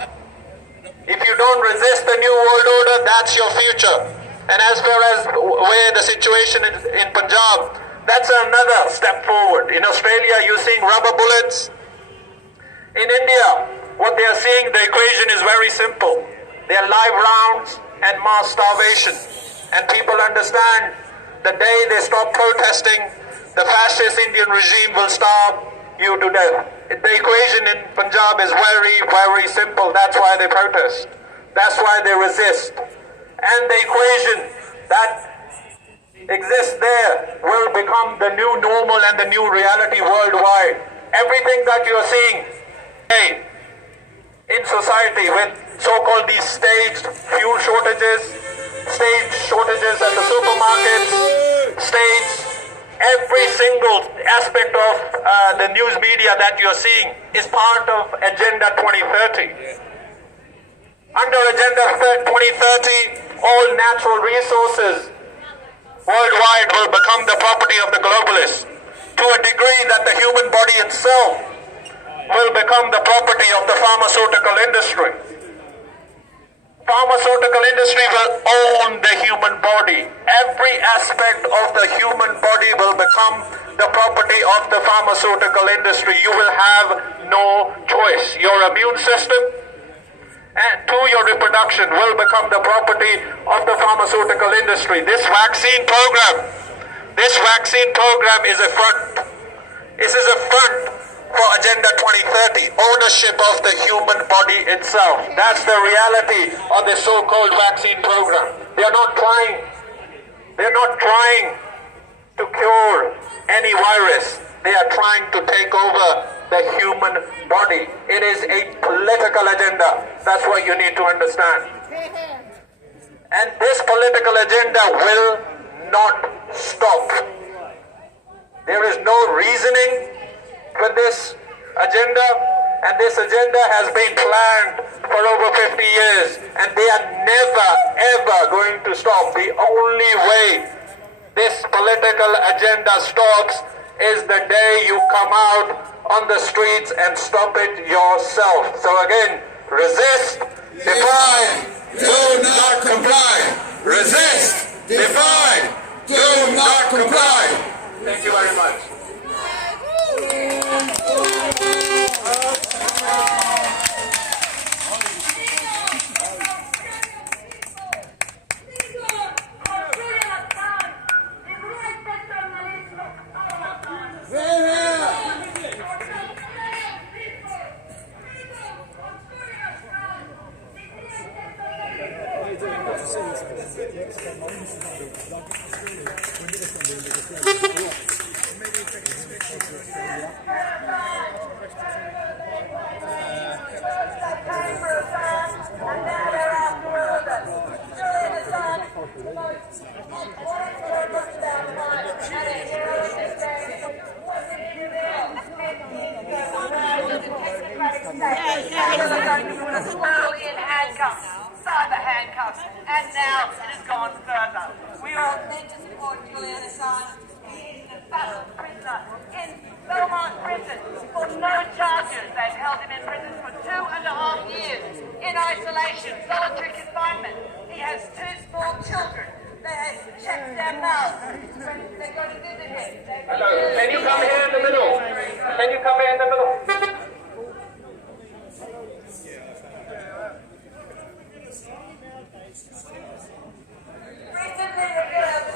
If you don't resist the New World Order, that's your future. And as far as where the situation in Punjab, that's another step forward. In Australia, you're seeing rubber bullets. In India, what they are seeing, the equation is very simple. They are live rounds and mass starvation. And people understand the day they stop protesting, the fascist Indian regime will starve you to death. The equation in Punjab is very, very simple. That's why they protest. That's why they resist. And the equation that exists there will become the new normal and the new reality worldwide. Everything that you are seeing in society with so-called these staged fuel shortages, staged shortages at the supermarkets, staged every single aspect of the news media that you're seeing is part of Agenda 2030. Under Agenda 2030, all natural resources worldwide will become the property of the globalists, to a degree that the human body itself will become the property of the pharmaceutical industry. Pharmaceutical industry will own the human body. Every aspect of the human body will become the property of the pharmaceutical industry. You will have no choice. Your immune system and to your reproduction will become the property of the pharmaceutical industry. This vaccine program is a front. This is a front for Agenda 2030, ownership of the human body itself. That's the reality of the so-called vaccine program. They're not trying to cure any virus. They are trying to take over the human body. It is a political agenda. That's what you need to understand. And this political agenda will not stop. There is no reasoning for this agenda, and this agenda has been planned for over 50 years, and they are never ever going to stop. The only way this political agenda stops is the day you come out on the streets and stop it yourself. So again, resist, defy, do not comply. Resist, defy, do not comply. Thank you very much. Cyber handcuffs, and now it has gone further. We are meant to support Julian Assange. He is an embattled prisoner in Belmont Prison for no charges. They've held him in prison for 2.5 years in isolation, solitary confinement. He has 2 small children. They check their mouths when they go to visit him. Hello, can you come here in the middle? Can you come here in the middle? Recently, the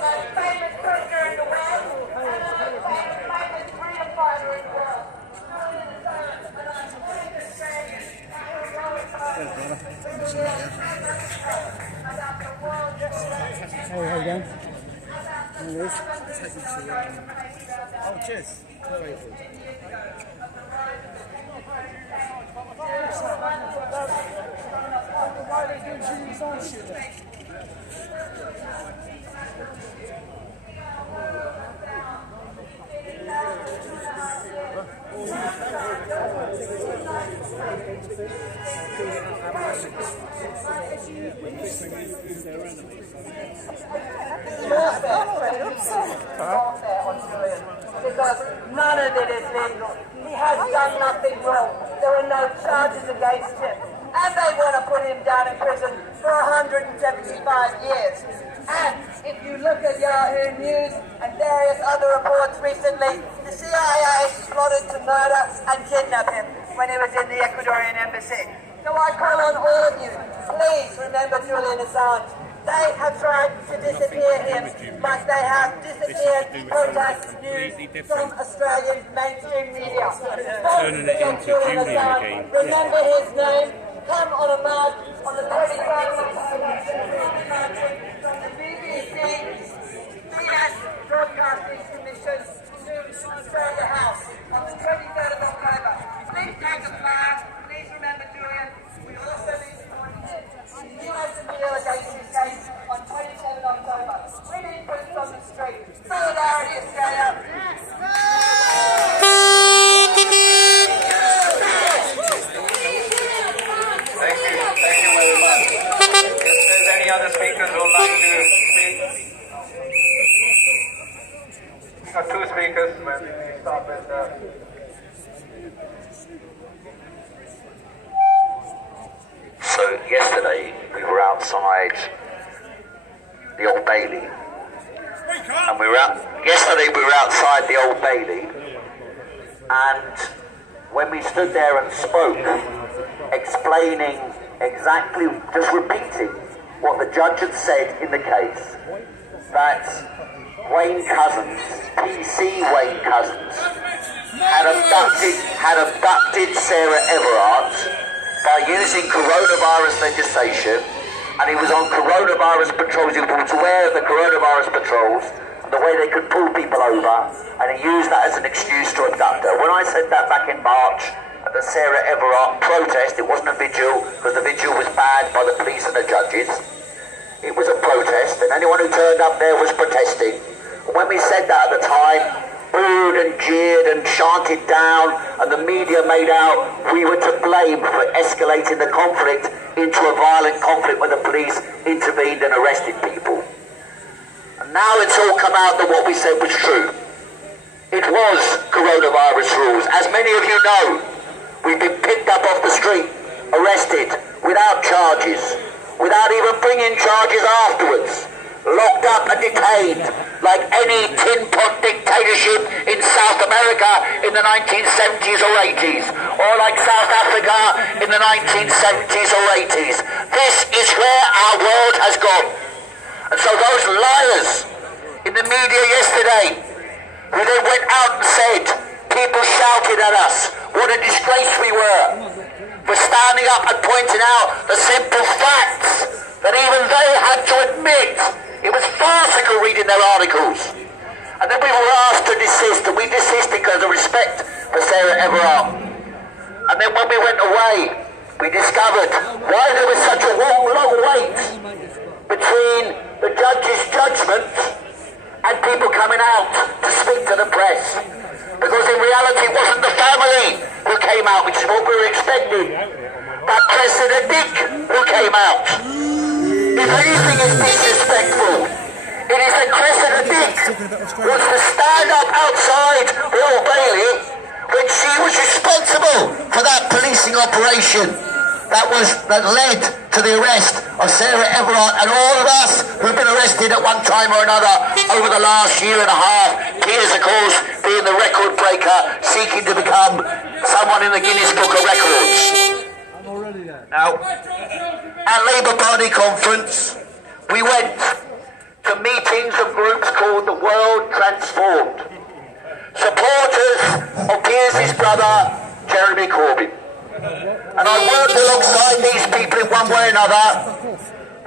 most famous prisoner in the world and the most famous freedom fighter in the world. Julian Assange, and I'm fully Australian, heroic about the world. Hey, how you going? How it is? Oh, cheers. Because none of it is legal. He has done nothing wrong. There are no charges against him. And they want to put him down in prison for 175 years. And if you look at Yahoo News and various other reports recently, the CIA plotted to murder and kidnap him when he was in the Ecuadorian embassy. So I call on all of you, please remember Julian Assange. They have tried to disappear him, like they have disappeared protest news from Australian mainstream media. Turning it into Julian again. Remember his name. Come on a march on the 21st of October from the BBC, BS Broadcasting Commission to Australia House on the 23rd of October. Please take a flag. Please remember Julian. We also need to support him. The US appeal against his case on 27 October. We need proof on the street. Solidarity Australia. Thank you very much. If there's any other speakers who would like to speak. We have 2 speakers when we start with So yesterday we were outside the Old Bailey, and yesterday we were outside the Old Bailey, and when we stood there and spoke, explaining exactly, just repeating what the judge had said in the case, that Wayne Couzens, PC Wayne Couzens, had abducted Sarah Everard by using coronavirus legislation, and he was on coronavirus patrols. He was aware of the coronavirus patrols and the way they could pull people over, and he used that as an excuse to abduct her. When I said that back in March at the Sarah Everard protest, it wasn't a vigil, because the vigil was banned by the police and the judges. It was a protest, and anyone who turned up there was protesting. And when we said that at the time, booed and jeered and chanted down, and the media made out we were to blame for escalating the conflict into a violent conflict when the police intervened and arrested people. And now it's all come out that what we said was true. It was correct. coronavirus rules. As many of you know, we've been picked up off the street, arrested, without charges, without even bringing charges afterwards, locked up and detained like any tin pot dictatorship in South America in the 1970s or 80s, or like South Africa in the 1970s or 80s. This is where our world has gone. And so those liars in the media yesterday, who then went out and said, people shouted at us, what a disgrace we were, for standing up and pointing out the simple facts that even they had to admit. It was farcical reading their articles. And then we were asked to desist, and we desisted because of respect for Sarah Everard. And then when we went away, we discovered why there was such a long wait between the judge's judgment and people coming out to speak to the press. Because in reality it wasn't the family who came out, which is what we were expecting, but President Dick who came out. If anything is disrespectful, it is that President Dick was to stand up outside the Old Bailey when she was responsible for that policing operation that led to the arrest of Sarah Everard and all of us who've been arrested at one time or another over the last year and a half. Piers, of course, being the record breaker, seeking to become someone in the Guinness Book of Records. Now, at Labour Party conference, we went to meetings of groups called the World Transformed, supporters of Piers' brother, Jeremy Corbyn. And I worked alongside these people in one way or another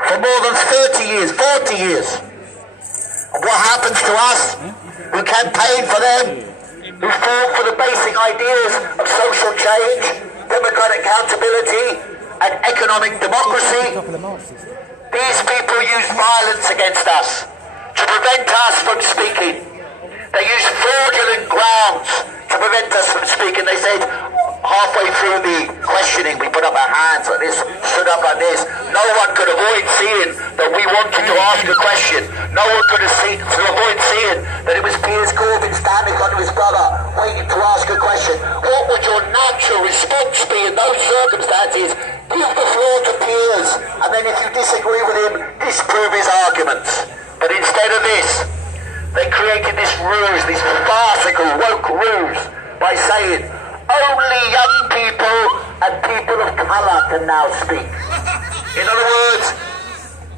for more than 30 years, 40 years. And what happens to us who campaign for them, who fought for the basic ideas of social change, democratic accountability and economic democracy? These people use violence against us to prevent us from speaking. They use fraudulent grounds to prevent us from speaking. They said, halfway through the questioning, we put up our hands like this, stood up like this. No one could avoid seeing that we wanted to ask a question. No one could avoid seeing that it was Piers Corbyn standing under his brother, waiting to ask a question. What would your natural response be in those circumstances? Give the floor to Piers, and then if you disagree with him, disprove his arguments. But instead of this, they created this ruse, this farcical woke ruse, by saying, only young people and people of colour can now speak. In other words,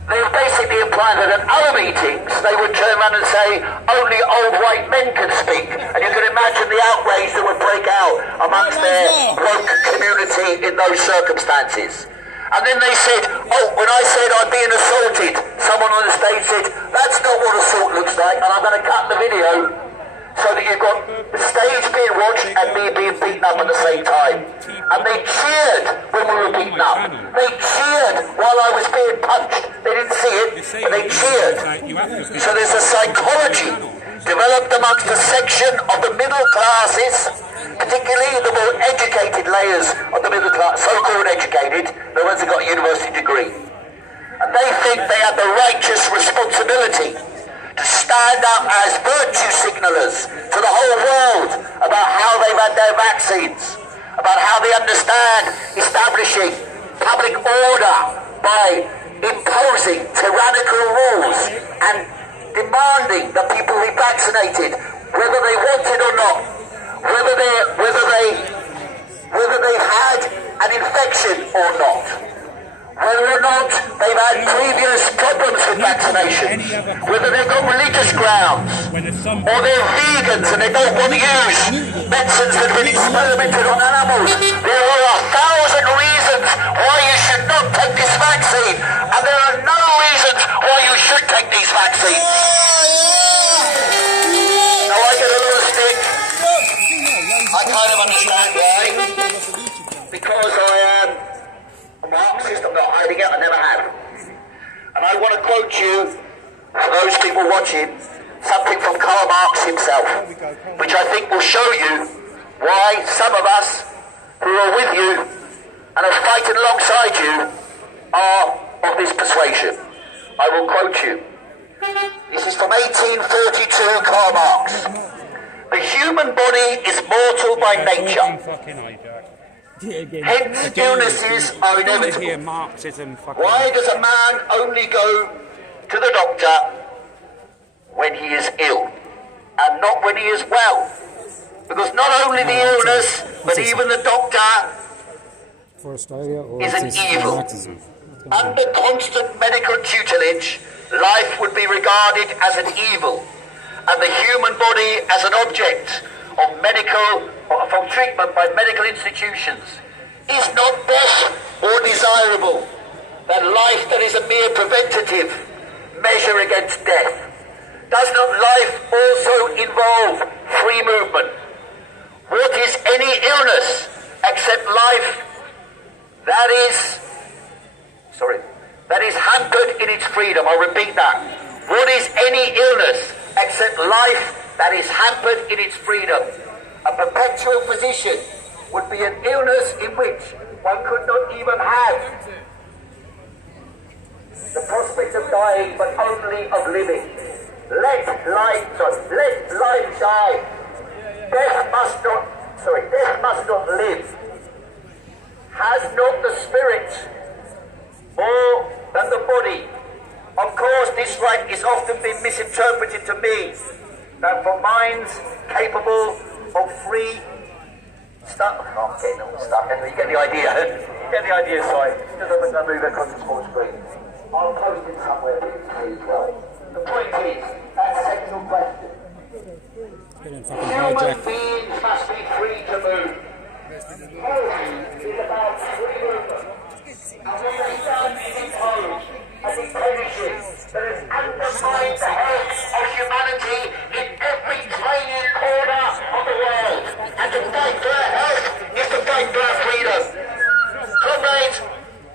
they were basically implying that at other meetings they would turn around and say only old white men can speak. And you can imagine the outrage that would break out amongst their woke community in those circumstances. And then they said, oh, when I said I'm being assaulted, someone on the stage said, that's not what assault looks like, and I'm going to cut the video so that you've got the stage being watched and me being beaten up at the same time. And they cheered when we were beaten up. They cheered while I was being punched. They didn't see it, but they cheered. So there's a psychology developed amongst a section of the middle classes, particularly the more educated layers of the middle class, so-called educated, the ones that got a university degree. And they think they have the righteous responsibility to stand up as virtue signallers to the whole world about how they've had their vaccines, about how they understand establishing public order by imposing tyrannical rules and demanding that people be vaccinated, whether they want it or not, whether they've had an infection or not, whether or not they've had previous problems with vaccination, whether they've got religious grounds, or they're vegans and they don't want to use medicines that have been experimented on animals. There are 1,000 reasons why you should not take this vaccine, and there are no reasons why you should take these vaccines. Now I get a little stick. I kind of understand why. Because I am a Marxist, I'm not hiding it, I never have. And I want to quote you, for those people watching, something from Karl Marx himself, which I think will show you why some of us who are with you and are fighting alongside you are of this persuasion. I will quote you. This is from 1832, Karl Marx. The human human body is mortal by nature. Fucking hijack. Hence, illnesses are inevitable. Marxism. Why does a man only go to the doctor when he is ill and not when he is well? Because not only the illness, but even the doctor for Australia, or is an evil. Under constant medical tutelage, life would be regarded as an evil, and the human body as an object of medical or from treatment by medical institutions is not best or desirable than life that is a mere preventative measure against death. Does not life also involve free movement? What is any illness except life that is hampered in its freedom? I'll repeat that. What is any illness except life that is hampered in its freedom? A perpetual physician would be an illness in which one could not even have the prospect of dying, but only of living. Let life die. Death must not live. Has not the spirit more than the body? Of course, this right is often been misinterpreted to mean that for minds capable of free stuff. Oh, I'm getting all stuck. You get the idea. You get the idea, sorry. Just I'm going to move across the small screen. I'll post it somewhere, please. The point is, that central question. Human beings must be free to move. Health is about free movement. And what they've done is impose a dictatorship that has undermined the health of humanity in every tiny corner of the world. And to fight for our health is to fight for our freedom. Comrades,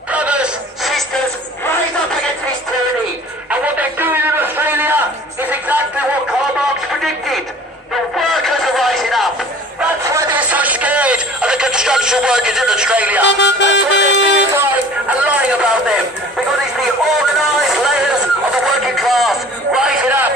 brothers, sisters, rise up against this tyranny. And what they're doing in Australia is exactly what Karl Marx predicted. The workers are rising up. That's why they're so scared of the construction workers in Australia. That's why they're unifying and lying about them. Because it's the organised layers of the working class rising up.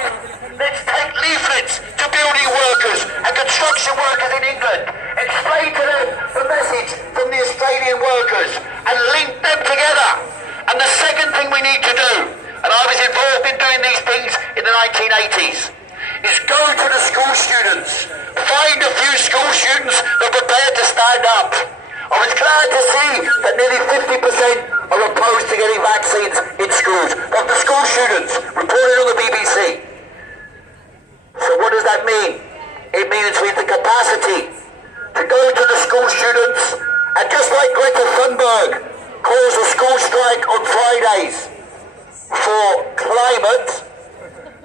Let's take leaflets to building workers and construction workers in England. Explain to them the message from the Australian workers and link them together. And the second thing we need to do, and I was involved in doing these things in the 1980s, is go to the school students, find a few school students who are prepared to stand up. I was glad to see that nearly 50% are opposed to getting vaccines in schools. But the school students reported on the BBC. So what does that mean? It means we have the capacity to go to the school students and just like Greta Thunberg calls a school strike on Fridays for climate,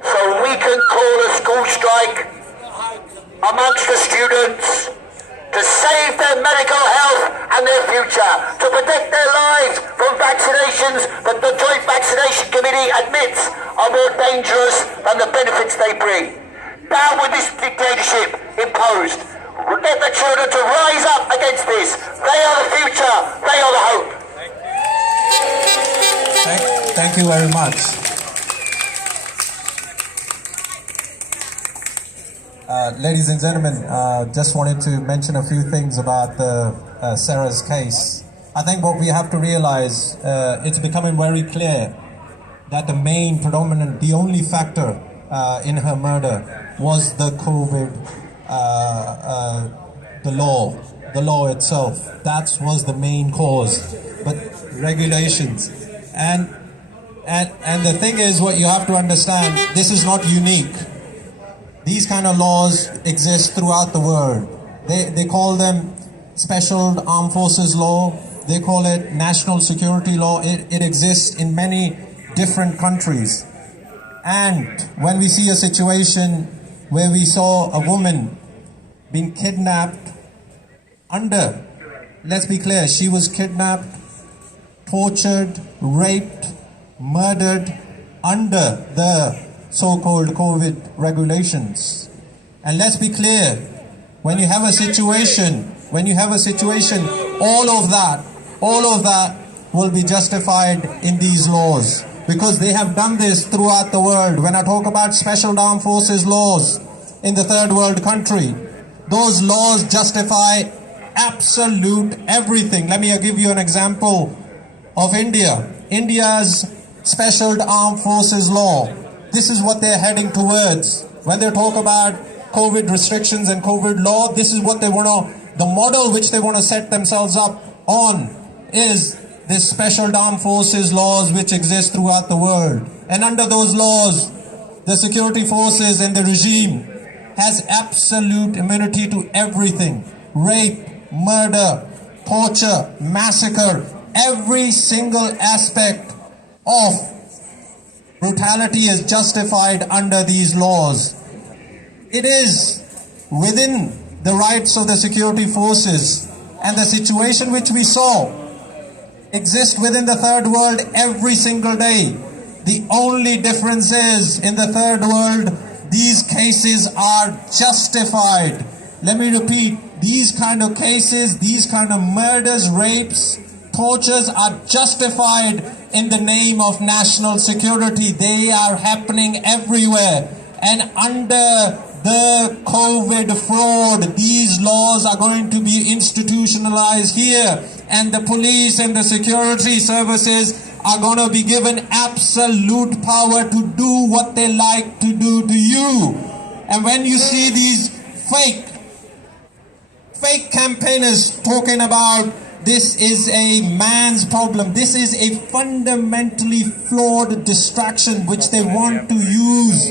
so we can call a school strike amongst the students to save their medical health and their future, to protect their lives from vaccinations that the Joint Vaccination Committee admits are more dangerous than the benefits they bring. Down with this dictatorship imposed. Get the children to rise up against this. They are the future. They are the hope. Thank you very much. Ladies and gentlemen, just wanted to mention a few things about the Sarah's case. I think what we have to realize, it's becoming very clear that the main predominant, the only factor in her murder was the COVID, the law itself. That was the main cause, but regulations. And the thing is, what you have to understand, this is not unique. These kind of laws exist throughout the world. They call them Special Armed Forces Law. They call it National Security Law. It exists in many different countries. And when we see a situation where we saw a woman being kidnapped let's be clear, she was kidnapped, tortured, raped, murdered under the so-called COVID regulations. And let's be clear, when you have a situation, all of that will be justified in these laws, because they have done this throughout the world. When I talk about Special Armed Forces laws in the third world country, those laws justify absolute everything. Let me give you an example of India. India's Special Armed Forces law. This is what they're heading towards. When they talk about COVID restrictions and COVID law, this is what they want to, the model which they want to set themselves up on is this Special Armed Forces laws which exist throughout the world. And under those laws, the security forces and the regime has absolute immunity to everything. Rape, murder, torture, massacre, every single aspect of brutality is justified under these laws. It is within the rights of the security forces, and the situation which we saw exists within the third world every single day. The only difference is, in the third world, these cases are justified. Let me repeat, these kind of cases, these kind of murders, rapes, tortures are justified in the name of national security. They are happening everywhere. And under the COVID fraud, these laws are going to be institutionalized here. And the police and the security services are going to be given absolute power to do what they like to do to you. And when you see these fake campaigners talking about this is a man's problem, this is a fundamentally flawed distraction which they want to use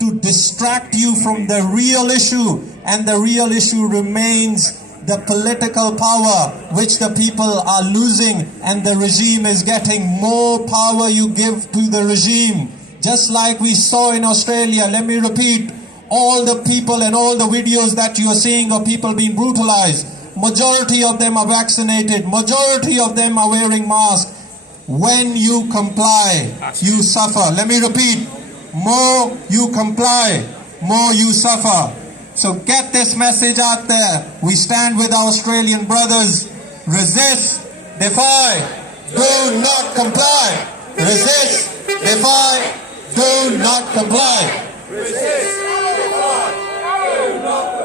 to distract you from the real issue. And the real issue remains the political power which the people are losing, and the regime is getting. More power you give to the regime, just like we saw in Australia. Let me repeat, all the people and all the videos that you are seeing of people being brutalized, majority of them are vaccinated, majority of them are wearing masks. When you comply, you suffer. Let me repeat, more you comply, more you suffer. So get this message out there. We stand with our Australian brothers. Resist, defy, do not comply. Resist, defy, do not comply. Resist, defy, do not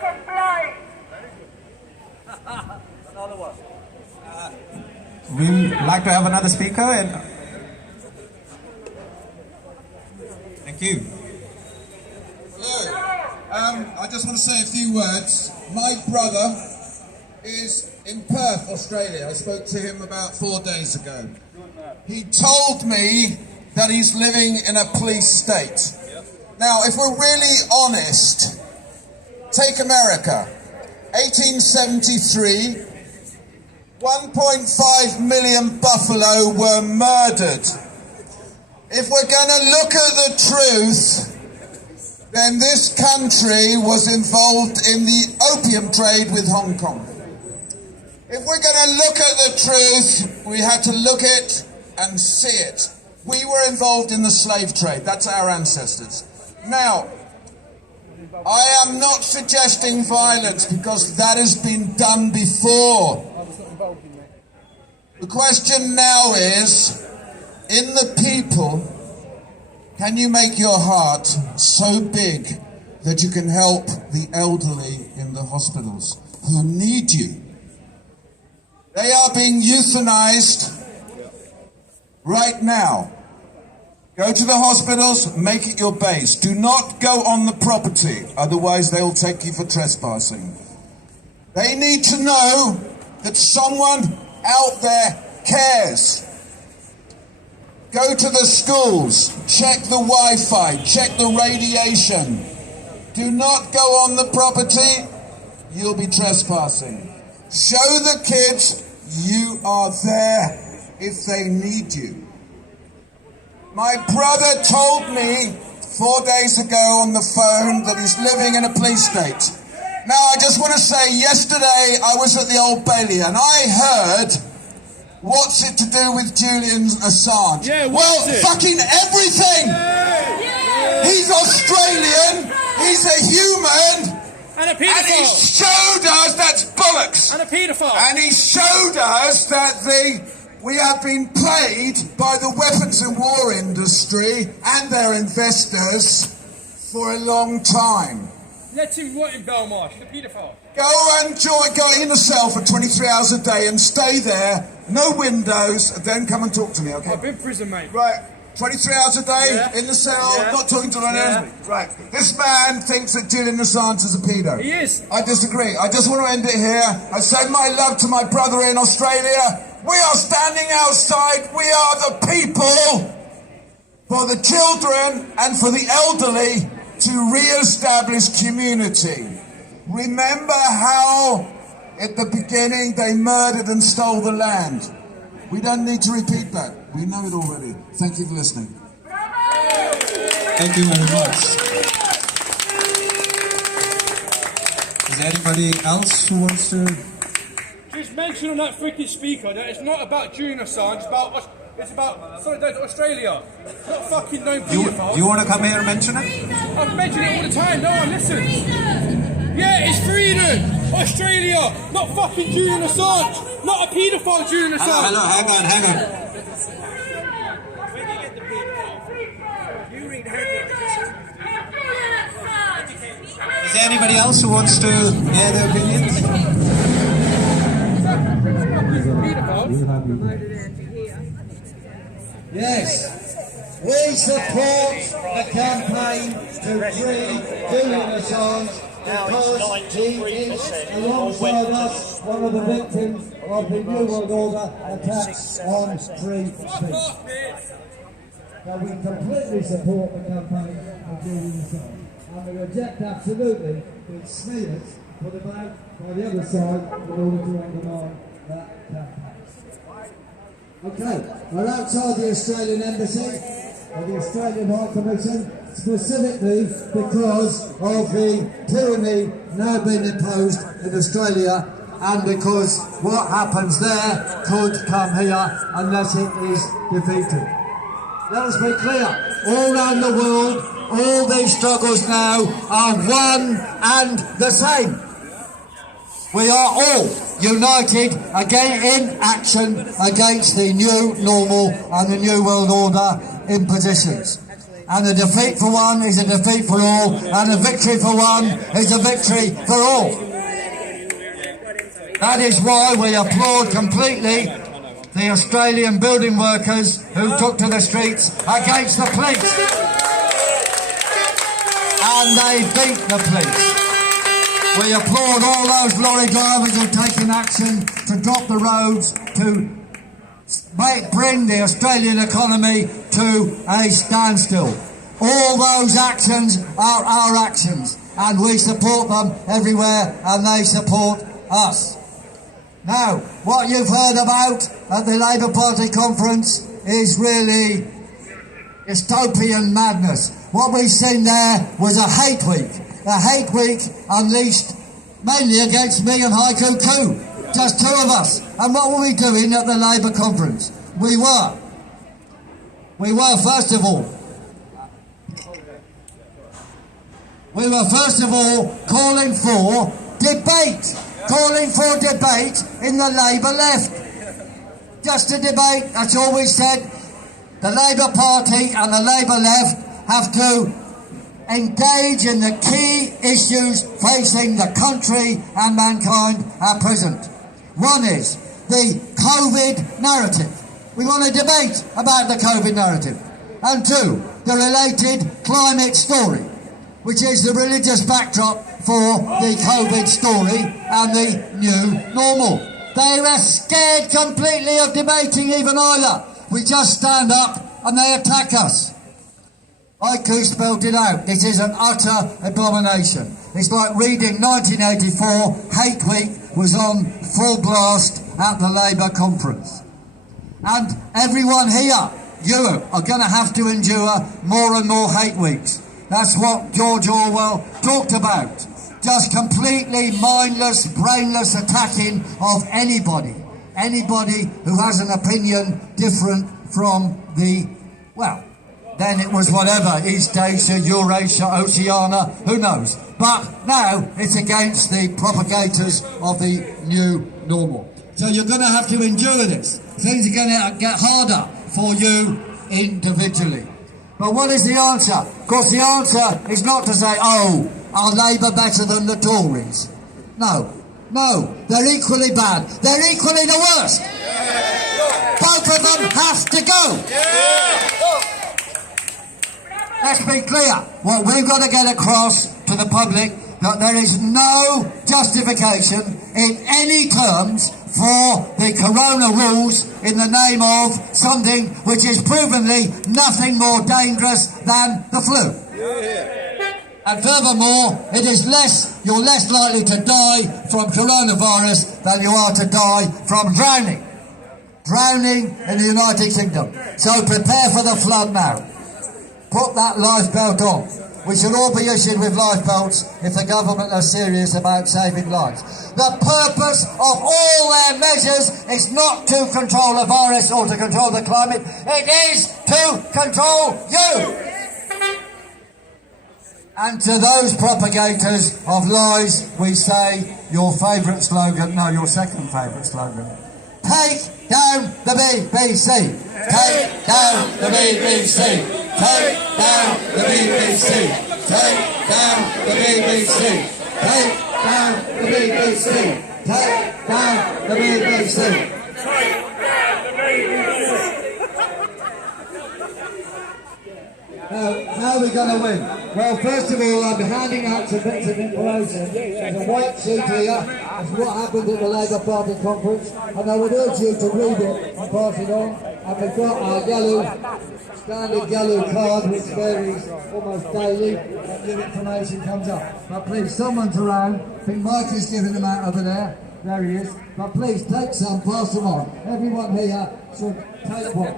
comply. Another one. We'd like to have another speaker. And thank you. Hello. I just want to say a few words. My brother is in Perth, Australia. I spoke to him about 4 days ago. He told me that he's living in a police state. Now, if we're really honest, take America. 1873, 1.5 million buffalo were murdered. If we're going to look at the truth, then this country was involved in the opium trade with Hong Kong. If we're going to look at the truth, we have to look it and see it. We were involved in the slave trade. That's our ancestors. Now, I am not suggesting violence because that has been done before. The question now is, in the people, can you make your heart so big that you can help the elderly in the hospitals who need you? They are being euthanized right now. Go to the hospitals, make it your base. Do not go on the property, otherwise they will take you for trespassing. They need to know that someone out there cares. Go to the schools, check the Wi-Fi, check the radiation. Do not go on the property, you'll be trespassing. Show the kids you are there if they need you. My brother told me 4 days ago on the phone that he's living in a police state. Now, I just want to say, yesterday I was at the Old Bailey and I heard, what's it to do with Julian Assange? Yeah, well, fucking everything! Yeah. He's Australian, he's a human, and a paedophile. And he showed us that's bollocks. And a paedophile. And he showed us that we have been played by the weapons and war industry and their investors for a long time. Let him rot in Belmarsh, the paedophile. Go in a cell for 23 hours a day and stay there, no windows, and then come and talk to me, okay? I've been in prison, mate. Right, 23 hours a day, in the cell, not talking to anyone else. Right, this man thinks that Julian Assange is a pedo. He is. I disagree. I just want to end it here. I send my love to my brother in Australia. We are standing outside. We are the people, for the children and for the elderly, to re-establish community. Remember how at the beginning they murdered and stole the land. We don't need to repeat that. We know it already. Thank you for listening. Thank you very much. Is there anybody else who wants to? Just mention on that freaking speaker that it's not about Julian Assange, it's about Solidarity Australia. It's not fucking no paedophile. You want to come here and mention it? I've mentioned it all the time, no one listens. Yeah, it's freedom! Australia! Not fucking Julian Assange! Not a paedophile Julian Assange! Hello, hang on. Is there anybody else who wants to air their opinions? Yes, we support the campaign to free Julian Assange because he is, alongside us, one of the victims of the New World Order attacks on free speech. Now we completely support the campaign of Julian Assange, and we reject absolutely the smears put about by the other side in order to undermine that campaign. Okay, we're outside the Australian Embassy, or the Australian High Commission, specifically because of the tyranny now being imposed in Australia, and because what happens there could come here unless it is defeated. Let us be clear, all around the world, all these struggles now are one and the same. We are all united again in action against the new normal and the new world order impositions. And a defeat for one is a defeat for all, and a victory for one is a victory for all. That is why we applaud completely the Australian building workers who took to the streets against the police. And they beat the police. We applaud all those lorry drivers who are taking action to drop the roads, to bring the Australian economy to a standstill. All those actions are our actions, and we support them everywhere, and they support us. Now, what you've heard about at the Labour Party conference is really dystopian madness. What we've seen there was a hate week unleashed mainly against me and Haiku Koo, just two of us. And what were we doing at the Labour conference? We were first of all calling for debate in the Labour left. Just a debate, that's all we said. The Labour Party and the Labour left have to engage in the key issues facing the country and mankind at present. One is the COVID narrative. We want to debate about the COVID narrative. And two, the related climate story, which is the religious backdrop for the COVID story and the new normal. They are scared completely of debating even either. We just stand up and they attack us. Haiku spelled it out. This is an utter abomination. It's like reading 1984, Hate Week was on full blast at the Labour conference. And everyone here, you are going to have to endure more and more hate weeks. That's what George Orwell talked about. Just completely mindless, brainless attacking of anybody who has an opinion different from the, well, then it was whatever, East Asia, Eurasia, Oceania, who knows. But now it's against the propagators of the new normal. So you're going to have to endure this. Things are going to get harder for you individually. But what is the answer? Of course, the answer is not to say, oh, are Labour better than the Tories? No. No, they're equally bad. They're equally the worst. Both of them have to go. Let's be clear. What we've got to get across to the public, that there is no justification in any terms for the corona rules in the name of something which is provenly nothing more dangerous than the flu. And furthermore, you're less likely to die from coronavirus than you are to die from drowning. Drowning in the United Kingdom. So prepare for the flood now. Put that lifebelt on. We should all be issued with lifebelts if the government are serious about saving lives. The purpose of all their measures is not to control the virus or to control the climate. It is to control you. And to those propagators of lies, we say your favourite slogan, no, your second favourite slogan. Take down the BBC. Take down the BBC. Take down the BBC. Take down the BBC. Take down the BBC. Take down the BBC. How are we going to win? Well, first of all, I'm handing out some bits of information. There's a white sheet here. That's what happened at the Labour Party conference. And I would urge you to read it and pass it on. And we've got our standard yellow card, which varies almost daily. And new information comes up. But please, someone's around. I think Mike is giving them out over there. There he is. But please, take some, pass them on. Everyone here should take one.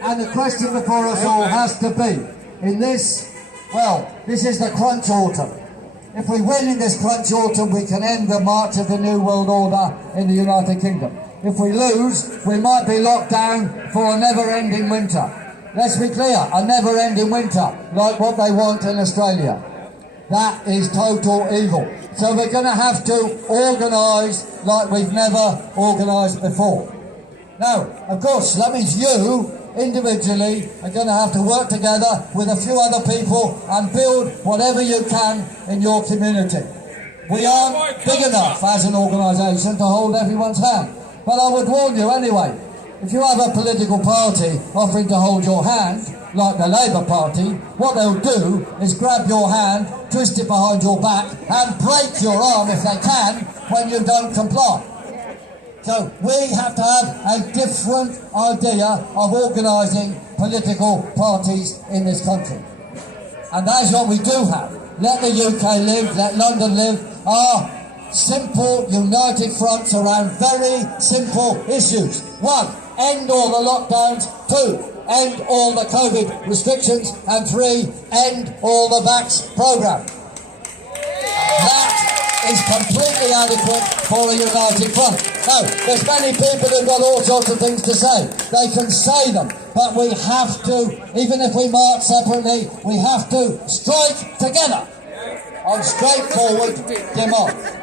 And the question before us all has to be, in this, well, this is the crunch autumn. If we win in this crunch autumn, we can end the march of the New World Order in the United Kingdom. If we lose, we might be locked down for a never-ending winter. Let's be clear, a never-ending winter, like what they want in Australia. That is total evil. So we're going to have to organise like we've never organised before. Now, of course, that means you individually are going to have to work together with a few other people and build whatever you can in your community. We aren't big enough as an organisation to hold everyone's hand. But I would warn you anyway, if you have a political party offering to hold your hand, like the Labour Party, what they'll do is grab your hand, twist it behind your back and break your arm if they can when you don't comply. So we have to have a different idea of organising political parties in this country. And that's what we do have. Let the UK live, let London live. Our simple, united fronts around very simple issues. 1, end all the lockdowns. 2, end all the COVID restrictions. And 3, end all the vax programme. That is completely adequate for a united front. Now, there's many people who've got all sorts of things to say. They can say them, but we have to, even if we march separately, we have to strike together on straightforward demands.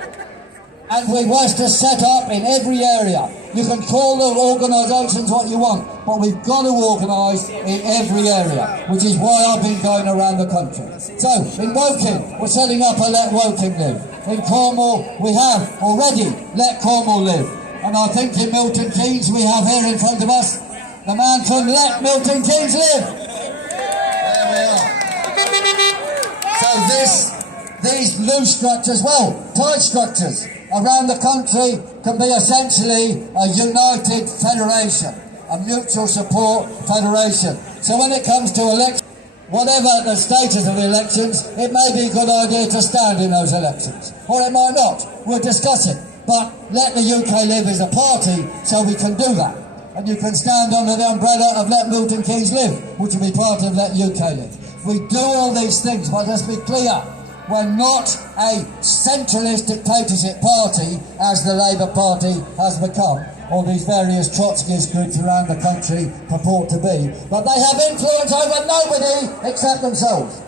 And we want to set up in every area. You can call the organisations what you want, but we've got to organise in every area, which is why I've been going around the country. So, in Woking, we're setting up a Let Woking Live. In Cornwall, we have already Let Cornwall Live. And I think in Milton Keynes, we have here in front of us the man from Let Milton Keynes Live. There we are. So these loose structures, well, tight structures, around the country can be essentially a united federation, a mutual support federation. So when it comes to elections, whatever the status of the elections, it may be a good idea to stand in those elections, or it might not. We'll discuss it. But Let the UK Live is a party, so we can do that. And you can stand under the umbrella of Let Milton Keynes Live, which will be part of Let UK Live. We do all these things, but let's be clear. We're not a centralist dictatorship party, as the Labour Party has become, or these various Trotskyist groups around the country purport to be. But they have influence over nobody except themselves.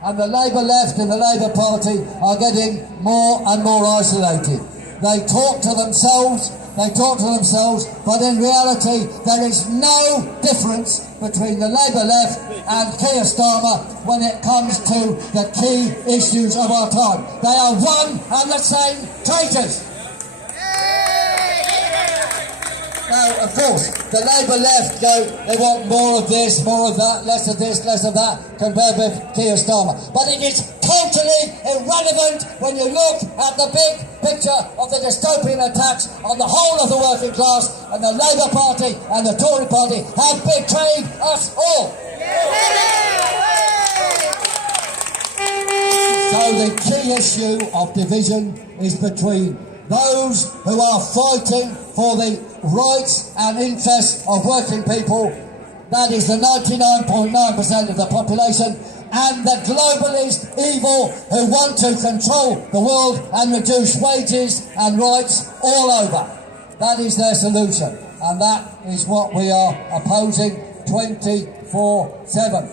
And the Labour left and the Labour Party are getting more and more isolated. They talk to themselves they talk to themselves, but in reality there is no difference between the Labour left and Keir Starmer when it comes to the key issues of our time. They are one and the same traitors. Now, of course, the Labour left they want more of this, more of that, less of this, less of that, compared with Keir Starmer. But it is totally irrelevant when you look at the big picture of the dystopian attacks on the whole of the working class, and the Labour Party and the Tory Party have betrayed us all. So the key issue of division is between those who are fighting for the rights and interests of working people, that is the 99.9% of the population, and the globalist evil who want to control the world and reduce wages and rights all over. That is their solution, and that is what we are opposing 24/7.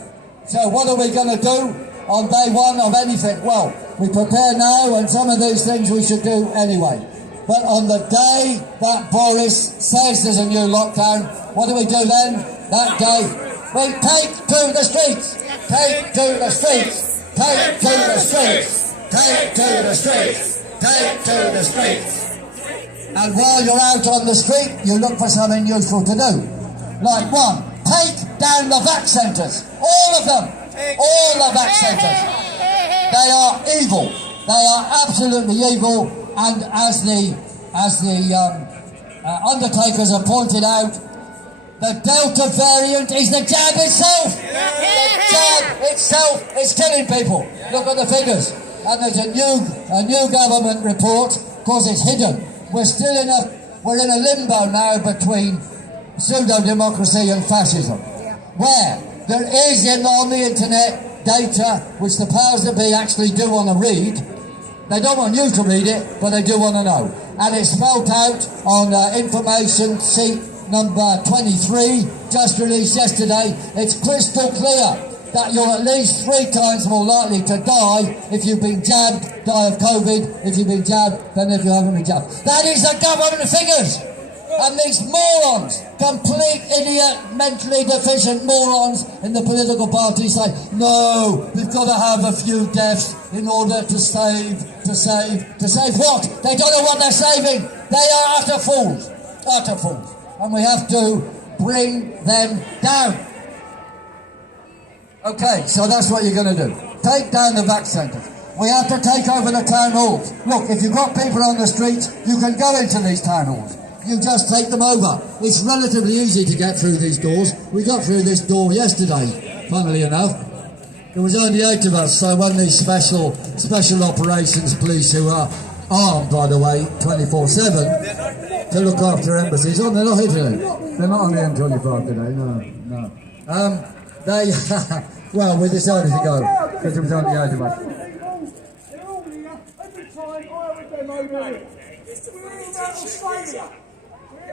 So what are we going to do on day one of anything? Well, we prepare now, and some of these things we should do anyway. But on the day that Boris says there's a new lockdown, what do we do then? That day, we take to the streets. Take to the streets. Take to the streets. Take to the streets. Take to the streets. And while you're out on the street, you look for something useful to do. Like one, take down the vac centres. All of them. All the vac centres. They are evil. They are absolutely evil. And as the undertakers have pointed out, the Delta variant is the jab itself. The jab itself is killing people. Look at the figures. And there's a new government report. Of course, it's hidden. We're in a limbo now between pseudo-democracy and fascism, where there is on the internet data which the powers that be actually do want to read. They don't want you to read it, but they do want to know. And it's spelled out on information sheet number 23, just released yesterday. It's crystal clear that you're at least 3 times more likely to die if you've been jabbed, die of COVID, if you've been jabbed, than if you haven't been jabbed. That is the government figures. And these morons, complete idiot, mentally deficient morons in the political parties say, no, we've got to have a few deaths in order to save what? They don't know what they're saving. They are utter fools. And we have to bring them down. Okay, so that's what you're going to do. Take down the vac centres. We have to take over the town halls. Look, if you've got people on the streets, you can go into these town halls. You just take them over. It's relatively easy to get through these doors. We got through this door yesterday, funnily enough. There was only 8 of us, so when these special operations police, who are armed, by the way, 24/7, to look after embassies. Oh, they're not here today. They're not on the M25 today, no. Well, we decided to go, because there was only 8 of us. They're all here. Every time I would them over here. We're in Australia.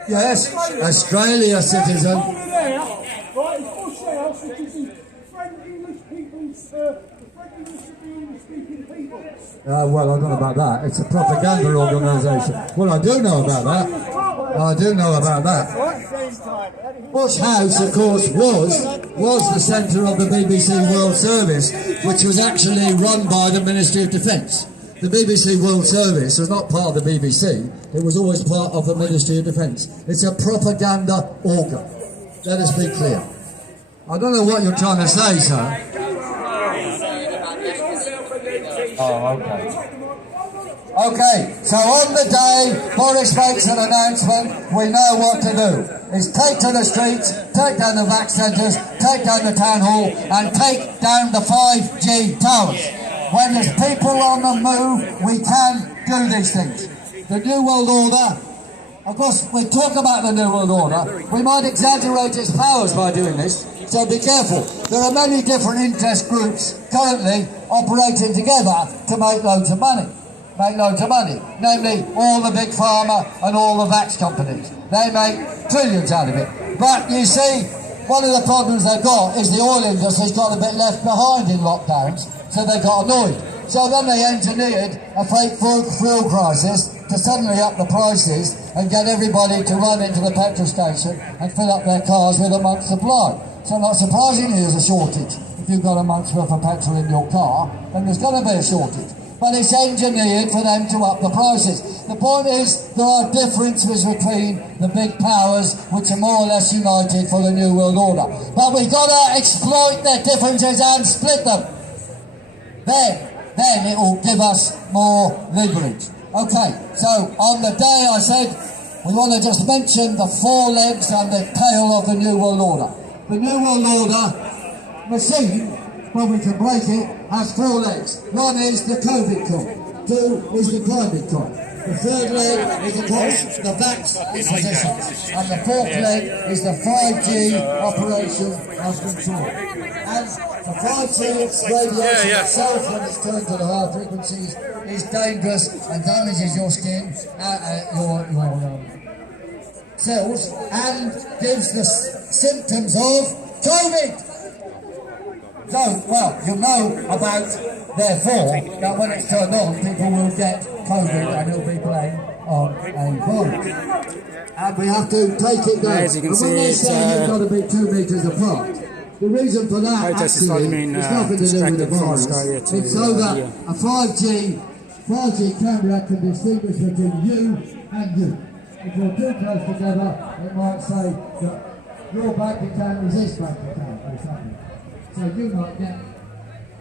Yes, Australia citizen. Over there, right, it's Bush House, which is the friendly English people's, the friendly English-speaking people. Well, I don't know about that. It's a propaganda organisation. Well, I do know about that. Bush House, of course, was the centre of the BBC World Service, which was actually run by the Ministry of Defence. The BBC World Service was not part of the BBC, it was always part of the Ministry of Defence. It's a propaganda organ. Let us be clear. I don't know what you're trying to say, sir. Oh, okay. Okay, so on the day Boris makes an announcement, we know what to do. It's take to the streets, take down the vac centres, take down the town hall, and take down the 5G towers. When there's people on the move, we can do these things. The New World Order, of course, we talk about the New World Order, we might exaggerate its powers by doing this, so be careful. There are many different interest groups currently operating together to make loads of money. Namely all the big pharma and all the vax companies. They make trillions out of it. But you see, one of the problems they've got is the oil industry's got a bit left behind in lockdowns, so they got annoyed. So then they engineered a fake fuel crisis to suddenly up the prices and get everybody to run into the petrol station and fill up their cars with a month's supply. So not surprisingly there's a shortage. If you've got a month's worth of petrol in your car, then there's going to be a shortage. But it's engineered for them to up the prices. The point is, there are differences between the big powers, which are more or less united for the New World Order. But we've got to exploit their differences and split them. Then it will give us more leverage. Okay, so on the day I said, we want to just mention the four legs and the tail of the New World Order. The New World Order machine, when we can break it, has four legs. One is the COVID con, two is the climate con. The third leg is the vax positions, and the fourth leg is the 5G operation of control. And the 5G radiation itself, when it's turned to the high frequencies, is dangerous and damages your skin, your cells, and gives the symptoms of COVID. So, well, you know about, therefore, that when it's turned on, people will get COVID and it'll be playing on a virus. And we have to take it down. As you can and when see, they it's say you've got to be 2 metres apart, the reason for that actually is nothing to do with the virus. It's so that a 5G camera can distinguish between you and you. If you're too close together, it might say that your bank account is his bank account or something. So you might get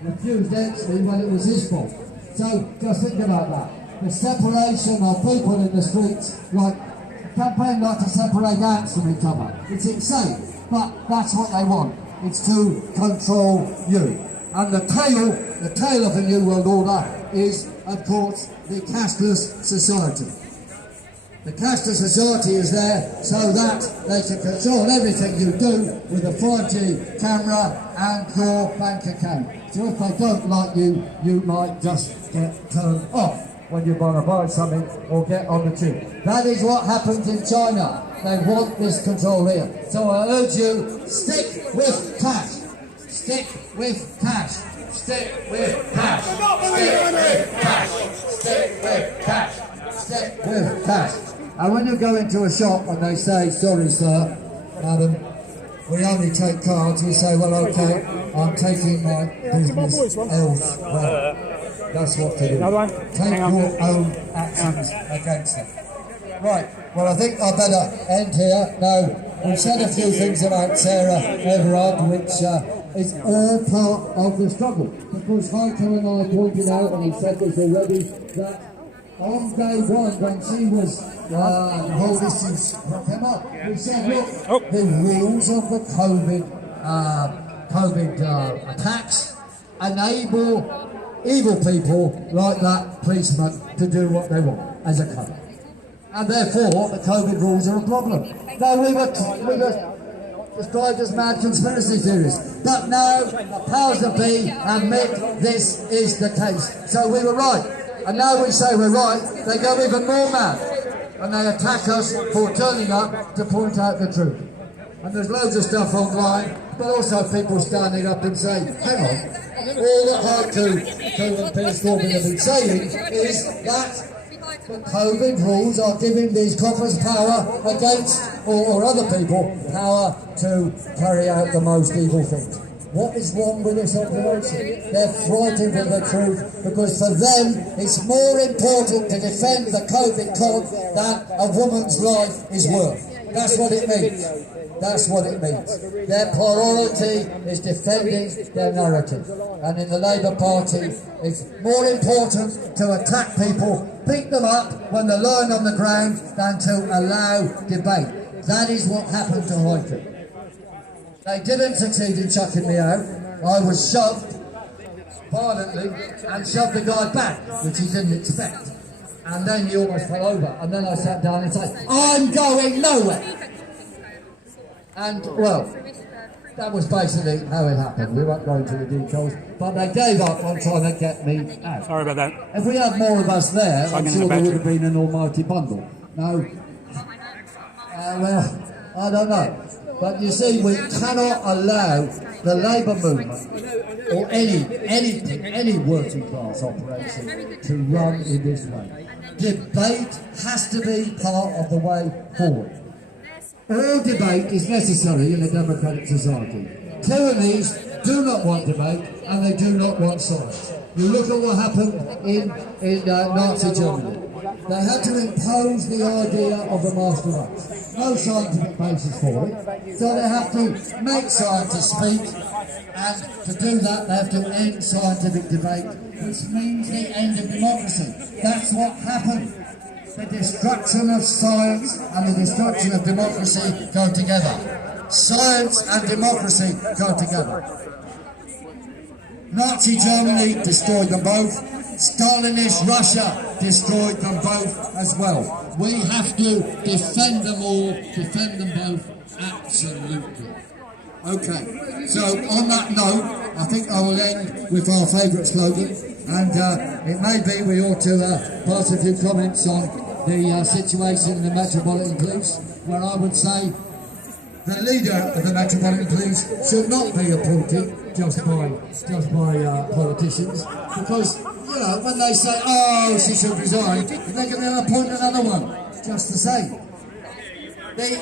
refused entry when it was his fault. So just think about that. The separation of people in the streets, like a campaign like to separate ants from each other. It's insane, but that's what they want. It's to control you. And the tail of the New World Order is, of course, the cashless society. The cashless society is there so that they can control everything you do with a 5G camera and your bank account. So if they don't like you, you might just get turned off when you want to buy something or get on the tube. That is what happens in China. They want this control here. So I urge you, stick with cash. Stick with cash. Stick with cash. Stick with cash. Stick with cash. Stick with cash. And when you go into a shop and they say, sorry sir, madam, we only take cards, you say, well okay, I'm taking my business elsewhere. That's what to do. Take your own actions against them. Right, well I think I better end here. Now, we've said a few things about Sarah Everard, which is all part of the struggle. Because Heiko and I pointed out, and he said this already, that on day one, when she was, the whole issue came up, we said, look, the rules of the COVID attacks enable evil people like that policeman to do what they want as a code. And therefore, the COVID rules are a problem. Now, we were described as mad conspiracy theorists, but now the powers that be admit this is the case. So we were right. And now we say we're right, they go even more mad. And they attack us for turning up to point out the truth. And there's loads of stuff online, but also people standing up and saying, hang on, all that Heiko and Piers Corbyn have been saying is that the COVID rules are giving these coppers power against, or other people, power to carry out the most evil things. What is wrong with this operation? They're frightened of the truth because for them it's more important to defend the COVID con than a woman's life is worth. That's what it means. That's what it means. Their priority is defending their narrative. And in the Labour Party, it's more important to attack people, beat them up when they're lying on the ground than to allow debate. That is what happened to Heiko. They didn't succeed in chucking me out. I was shoved violently and shoved the guy back, which he didn't expect. And then he almost fell over. And then I sat down and said, I'm going nowhere. And, well, that was basically how it happened. We won't go into the details. But they gave up on trying to get me out. Sorry about that. If we had more of us there, I'm sure there would have been an almighty bundle. No. Well, I don't know. But you see, we cannot allow the labour movement or any working class operation to run in this way. Debate has to be part of the way forward. All debate is necessary in a democratic society. Tyrannies do not want debate and they do not want science. You look at what happened in Nazi Germany. They had to impose the idea of a master race. No scientific basis for it. So they have to make scientists speak, and to do that they have to end scientific debate, which means the end of democracy. That's what happened. The destruction of science and the destruction of democracy go together. Science and democracy go together. Nazi Germany destroyed them both. Stalinist Russia destroyed them both as well. We have to defend them all, defend them both, absolutely. Okay, so on that note, I think I will end with our favourite slogan, and it may be we ought to pass a few comments on the situation in the Metropolitan Police, where I would say the leader of the Metropolitan Police should not be appointed just by politicians, because, you know, when they say, oh, she should resign, they can then appoint another one, just the same. The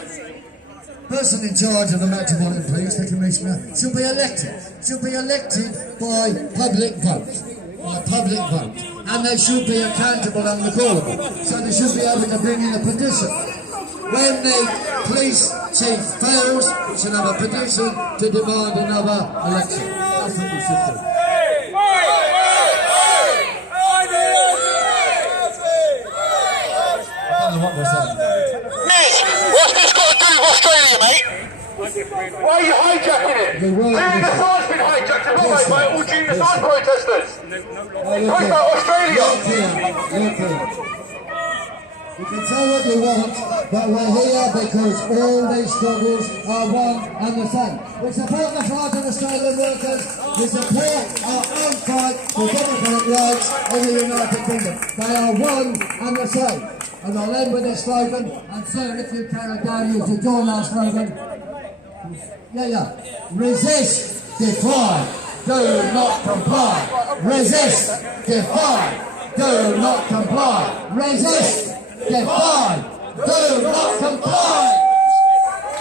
person in charge of the Metropolitan Police, the Commissioner, should be elected by public vote. And they should be accountable and recallable. So they should be able to bring in a petition. When the police chief fails, we should have a petition to demand another election. That's what we should do. I don't know what we're saying. Miss, what's this got to do with Australia, mate? Why are you hijacking it? Junior Science been hijacked as well, mate, by all Junior Science protesters. Talk about Australia. You can say what you want, but we're here because all these struggles are one and the same. We support the fight of Australian workers. We support our own fight for democratic rights in the United Kingdom. They are one and the same. And I'll end with this slogan, and sir, if you carry down, you should join our slogan. Resist, defy, do not comply. Resist, defy, do not comply. Resist, defy, do not comply.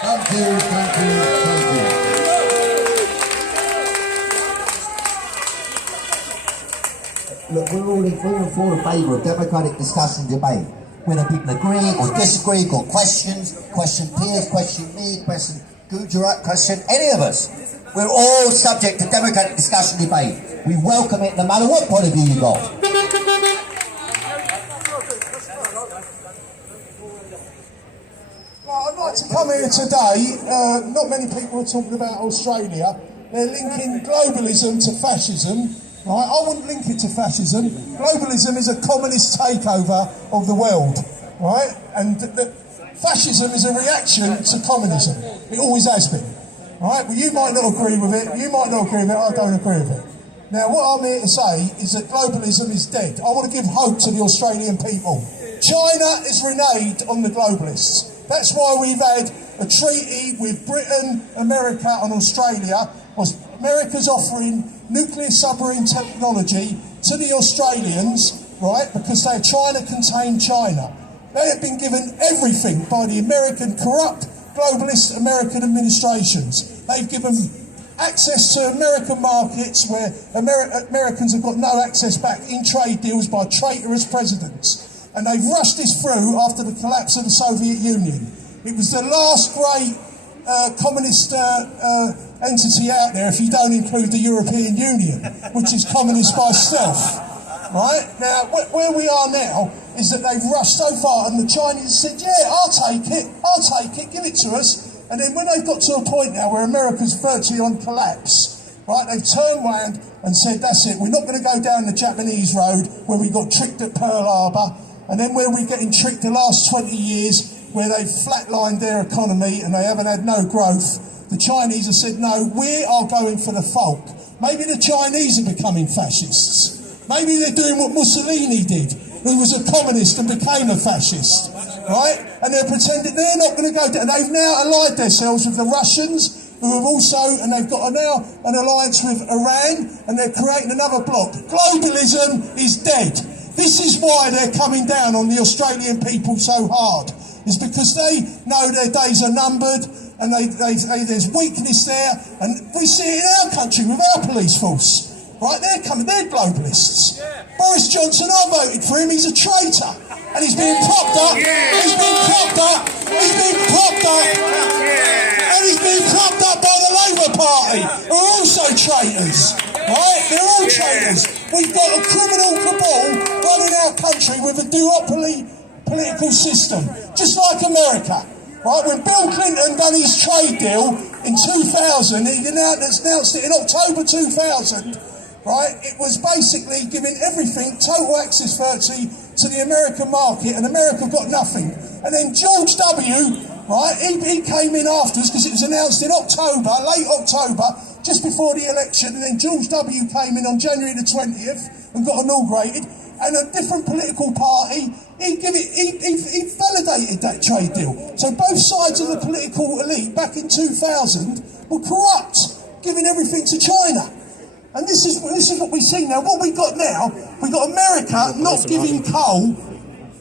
Thank you, thank you, thank you. Look, we're all in favour of democratic discussion and debate. Whether people agree or disagree, got questions, question Piers, question me, question Gujarat, question any of us. We're all subject to democratic discussion and debate. We welcome it no matter what point of view you got. I'd like to come here today, not many people are talking about Australia. They're linking globalism to fascism. Right? I wouldn't link it to fascism. Globalism is a communist takeover of the world. Right? And fascism is a reaction to communism. It always has been. Right? But you might not agree with it. You might not agree with it. I don't agree with it. Now, what I'm here to say is that globalism is dead. I want to give hope to the Australian people. China is reneged on the globalists. That's why we've had a treaty with Britain, America and Australia. America's offering nuclear submarine technology to the Australians, right, because they're trying to contain China. They have been given everything by the American corrupt, globalist American administrations. They've given access to American markets where Americans have got no access back in trade deals by traitorous presidents. And they've rushed this through after the collapse of the Soviet Union. It was the last great communist entity out there, if you don't include the European Union, which is communist by stealth. Right? Now, where we are now is that they've rushed so far, and the Chinese said, yeah, I'll take it, give it to us. And then when they've got to a point now where America's virtually on collapse, right, they've turned round and said, that's it, we're not going to go down the Japanese road where we got tricked at Pearl Harbor, and then where we're getting tricked the last 20 years, where they've flatlined their economy and they haven't had no growth. The Chinese have said, no, we are going for the folk. Maybe the Chinese are becoming fascists. Maybe they're doing what Mussolini did, who was a communist and became a fascist. right? And they're pretending they're not going to go down. They've now allied themselves with the Russians, who have also, and they've got now an alliance with Iran, and they're creating another bloc. Globalism is dead. This is why they're coming down on the Australian people so hard. It's because they know their days are numbered, and there's weakness there, and we see it in our country with our police force. Right, they're globalists. Boris Johnson, I voted for him, he's a traitor. And he's being propped up, he's being propped up, he's being propped up, and he's being propped up by the Labour Party, who are also traitors. Right, they're all traitors. We've got a criminal cabal running our country with a duopoly political system, just like America. Right, when Bill Clinton done his trade deal in 2000, he announced it in October 2000, right, it was basically giving everything, total access virtually to the American market, and America got nothing. And then George W., right, he came in after us because it was announced in October, late October, just before the election, and then George W. came in on January the 20th and got inaugurated, and a different political party, he validated that trade deal. So both sides of the political elite back in 2000 were corrupt, giving everything to China. And this is what we see now. What we got now, we got America not giving coal,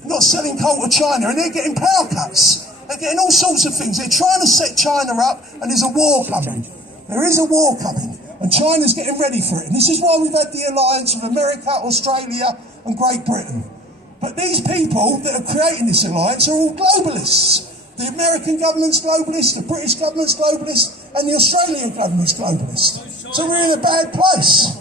not selling coal to China, and they're getting power cuts. They're getting all sorts of things. They're trying to set China up, and there's a war coming. There is a war coming, and China's getting ready for it. And this is why we've had the alliance of America, Australia, and Great Britain. But these people that are creating this alliance are all globalists. The American government's globalist, the British government's globalist, and the Australian government's globalist. So we're in a bad place.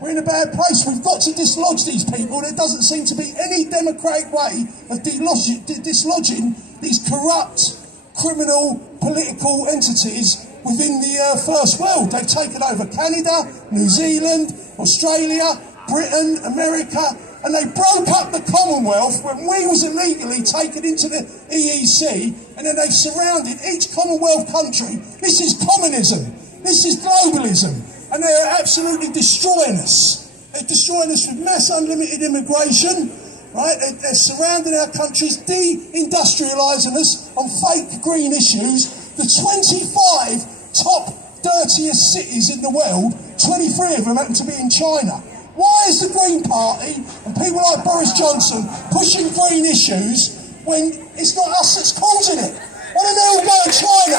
We're in a bad place. We've got to dislodge these people. There doesn't seem to be any democratic way of dislodging these corrupt, criminal, political entities within the first world. They've taken over Canada, New Zealand, Australia, Britain, America, and they broke up the Commonwealth when we was illegally taken into the EEC, and then they've surrounded each Commonwealth country. This is communism. This is globalism. And they're absolutely destroying us. They're destroying us with mass unlimited immigration, right? They're surrounding our countries, de-industrialising us on fake green issues. The 25 top dirtiest cities in the world, 23 of them happen to be in China. Why is the Green Party and people like Boris Johnson pushing green issues when it's not us that's causing it? Why don't they all go to China?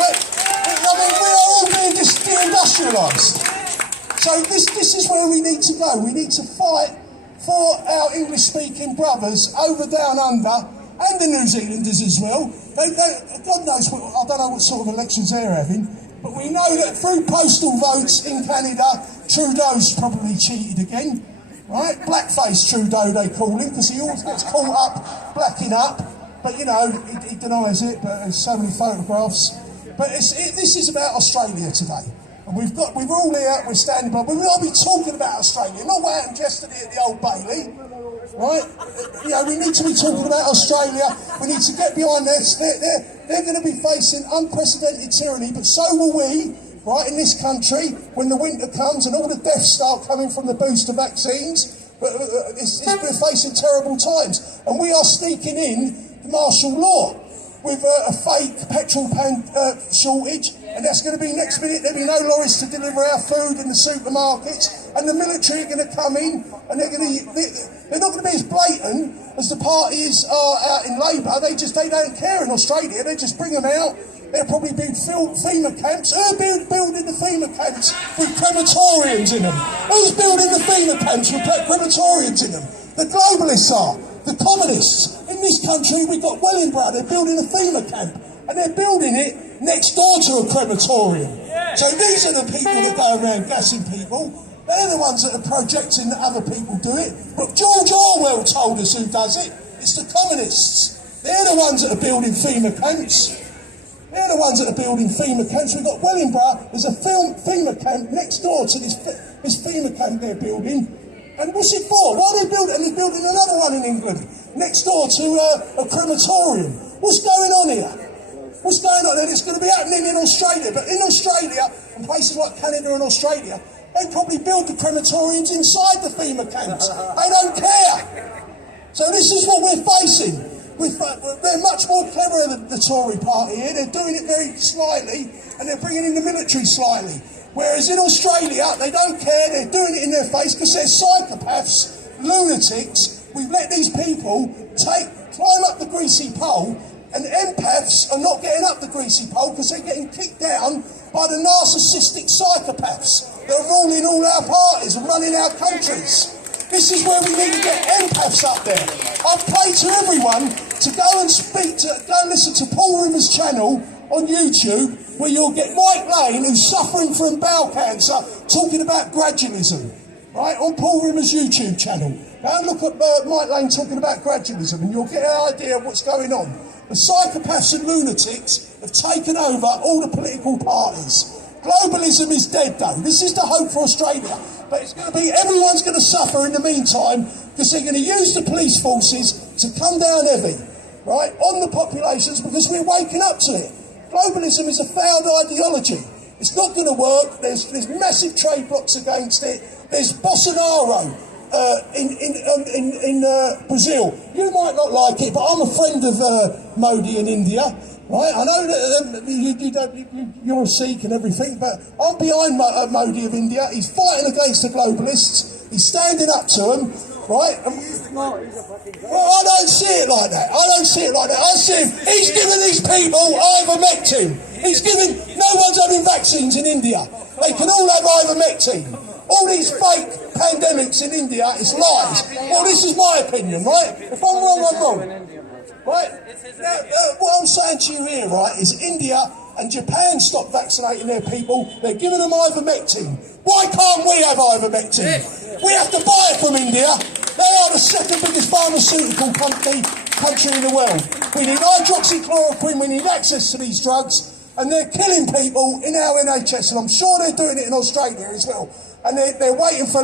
Right? I mean, we are all being de-industrialised. So this is where we need to go. We need to fight for our English-speaking brothers over down under, and the New Zealanders as well. God knows, I don't know what sort of elections they're having, but we know that through postal votes in Canada, Trudeau's probably cheated again, right? Blackface Trudeau, they call him, because he always gets caught up blacking up. But, you know, he denies it, but there's so many photographs. But this is about Australia today. And we're all here, we're standing by. We've got to be talking about Australia, not what happened yesterday at the Old Bailey, right? You know, we need to be talking about Australia. We need to get behind this. They're going to be facing unprecedented tyranny, but so will we, right, in this country, when the winter comes and all the deaths start coming from the booster vaccines. But we're facing terrible times. And we are sneaking in the martial law with a fake petrol shortage, and that's going to be next minute. There'll be no lorries to deliver our food in the supermarkets, and the military are going to come in, and they're not going to be as blatant as the parties are out in Labour. They don't care in Australia. They just bring them out. They'll probably build FEMA camps. Who's building the FEMA camps with crematoriums in them? Who's building the FEMA camps with crematoriums in them? The globalists are. The communists. In this country, we've got Wellingborough. They're building a FEMA camp, and they're building it next door to a crematorium. So these are the people that go around gassing people. They're the ones that are projecting that other people do it. But George Orwell told us who does it. It's the communists. They're the ones that are building FEMA camps. They're the ones that are building FEMA camps. We've got Wellingborough. There's a FEMA camp next door to this FEMA camp they're building. And what's it for? Why are they building? And they're building another one in England, next door to a crematorium. What's going on here? What's going on? And it's going to be happening in Australia. But in Australia, and places like Canada and Australia, they probably build the crematoriums inside the FEMA camps. They don't care. So this is what we're facing. They're much more clever than the Tory party here. They're doing it very slightly, and they're bringing in the military slightly. Whereas in Australia, they don't care. They're doing it in their face because they're psychopaths, lunatics. We've let these people climb up the greasy pole, and empaths are not getting up the greasy pole because they're getting kicked down by the narcissistic psychopaths that are ruling all our parties and running our countries. This is where we need to get empaths up there. I've played to everyone to go and listen to Paul Rimmer's channel on YouTube, where you'll get Mike Lane, who's suffering from bowel cancer, talking about gradualism, right, on Paul Rimmer's YouTube channel. Go and look at Mike Lane talking about gradualism, and you'll get an idea of what's going on. The psychopaths and lunatics have taken over all the political parties. Globalism is dead, though. This is the hope for Australia. But it's going to be, everyone's going to suffer in the meantime, because they're going to use the police forces to come down heavy, right, on the populations, because we're waking up to it. Globalism is a failed ideology. It's not going to work. There's massive trade blocks against it. There's Bolsonaro in Brazil. You might not like it, but I'm a friend of Modi in India. Right, I know that you're a Sikh and everything, but I'm behind Modi of India. He's fighting against the globalists. He's standing up to them, right? Well, I don't see it like that. I see him. He's giving these people ivermectin. No one's having vaccines in India. They can all have ivermectin. All these fake pandemics in India is lies. Well, this is my opinion, right? If I'm wrong, I'm wrong. Right? Now, what I'm saying to you here, right, is India and Japan stopped vaccinating their people. They're giving them ivermectin. Why can't we have ivermectin? We have to buy it from India. They are the second biggest pharmaceutical country in the world. We need hydroxychloroquine, we need access to these drugs, and they're killing people in our NHS, and I'm sure they're doing it in Australia as well. And they're waiting for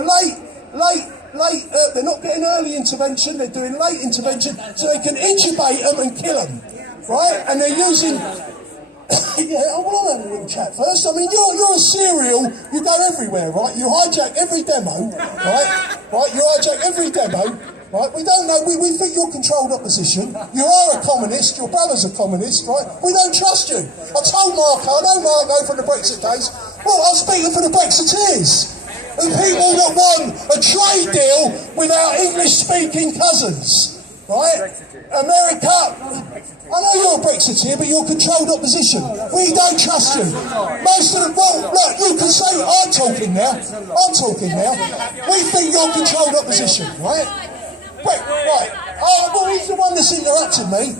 they're not getting early intervention, they're doing late intervention so they can intubate them and kill them, right? And they're using... yeah, well, I'm having a little chat first. I mean, you're a serial, you go everywhere, right? You hijack every demo, right? You hijack every demo, right? We don't know, we think you're controlled opposition. You are a communist, your brother's a communist, right? We don't trust you. I told Marco, I know Marco from the Brexit days, well, I'm speaking for the Brexiteers. The people that want a trade deal with our English-speaking cousins, right? America, I know you're a Brexiteer, but you're controlled opposition. We don't trust you. Most of the, well, look, you can say, I'm talking now. We think you're controlled opposition, right? Right. Oh, well, he's the one that's interrupted me.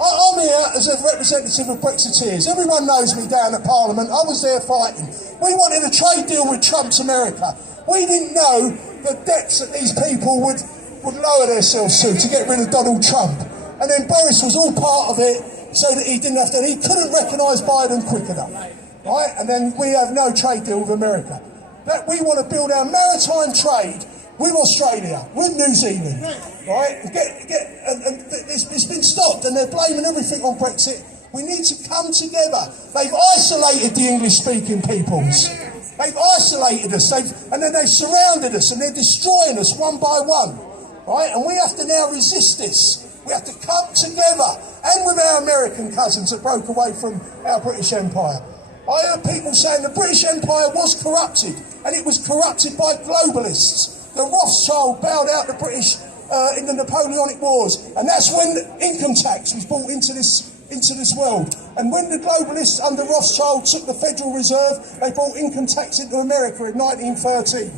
I'm here as a representative of Brexiteers. Everyone knows me down at Parliament. I was there fighting. We wanted a trade deal with Trump's America. We didn't know the depths that these people would lower themselves to get rid of Donald Trump. And then Boris was all part of it so that he couldn't recognise Biden quick enough. Right? And then we have no trade deal with America. We want to build our maritime trade with Australia, with New Zealand, right? And it's been stopped, and they're blaming everything on Brexit. We need to come together. They've isolated the English-speaking peoples. They've isolated us, and then they've surrounded us, and they're destroying us one by one, right? And we have to now resist this. We have to come together, and with our American cousins that broke away from our British Empire. I heard people saying the British Empire was corrupted, and it was corrupted by globalists. The Rothschild bailed out the British in the Napoleonic Wars, and that's when income tax was brought into this world. And when the globalists under Rothschild took the Federal Reserve, they brought income tax into America in 1913.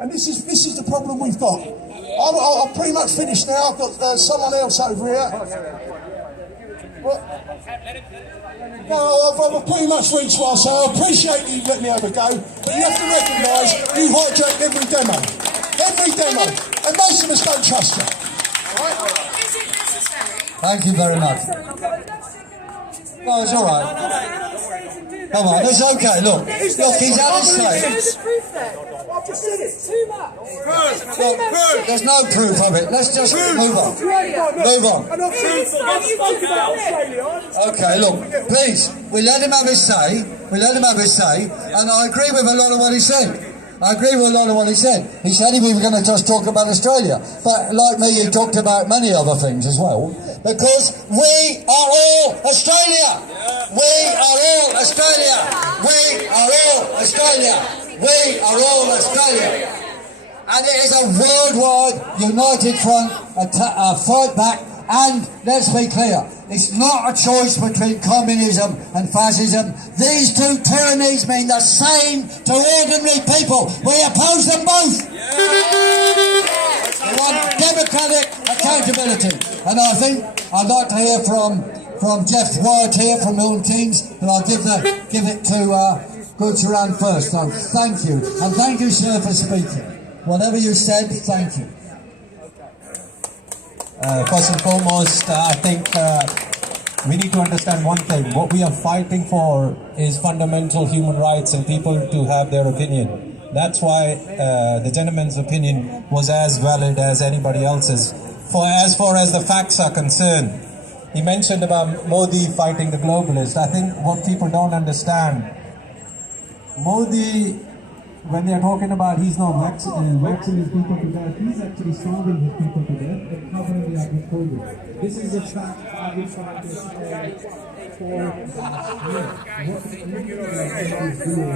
And this is the problem we've got. I'm pretty much finished now. I've got someone else over here. What? No, I've pretty much reached well, so I appreciate you letting me have a go. But you have to recognise you hijacked every demo. Every demo. And most of us don't trust you. Right? Is it necessary? Thank you very much. No, it's all right. Come on, it's okay. Look, he's had his say. I've just said it. Too much. Look, there's no proof of it. Let's just move on. Move on. Okay, look, please. We let him have his say. And I agree with a lot of what he said. He said he was going to just talk about Australia. But like me, he talked about many other things as well. because we are all Australia. We are all Australia. We are all Australia. We are all Australia. And it is a worldwide united front, a fight back. And let's be clear, it's not a choice between communism and fascism. These two tyrannies mean the same to ordinary people. We oppose them both. We want democratic accountability. And I think I'd like to hear from Jeff White here from Milton Keynes, and I'll give it to Gurcharan first. So thank you. And thank you, sir, for speaking. Whatever you said, thank you. First and foremost, I think we need to understand one thing. What we are fighting for is fundamental human rights and people to have their opinion. That's why the gentleman's opinion was as valid as anybody else's. As far as the facts are concerned, he mentioned about Modi fighting the globalists. I think what people don't understand, Modi, when they're talking about he's not vaccinating his people to death, he's actually starving his people to death and covering the up with COVID. This is a fact I've been trying to explain for years. What the Indian is doing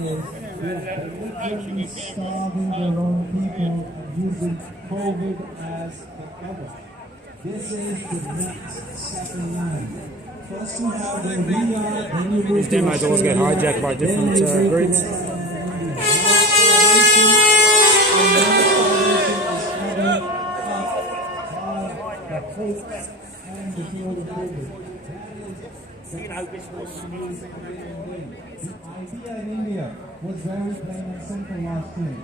is they're literally starving their own people and using COVID as the cover. This is the next second line. First you have the real, then you move. These demos always get hijacked by different groups. You know, this was smooth. The idea in India was very plain and simple last year.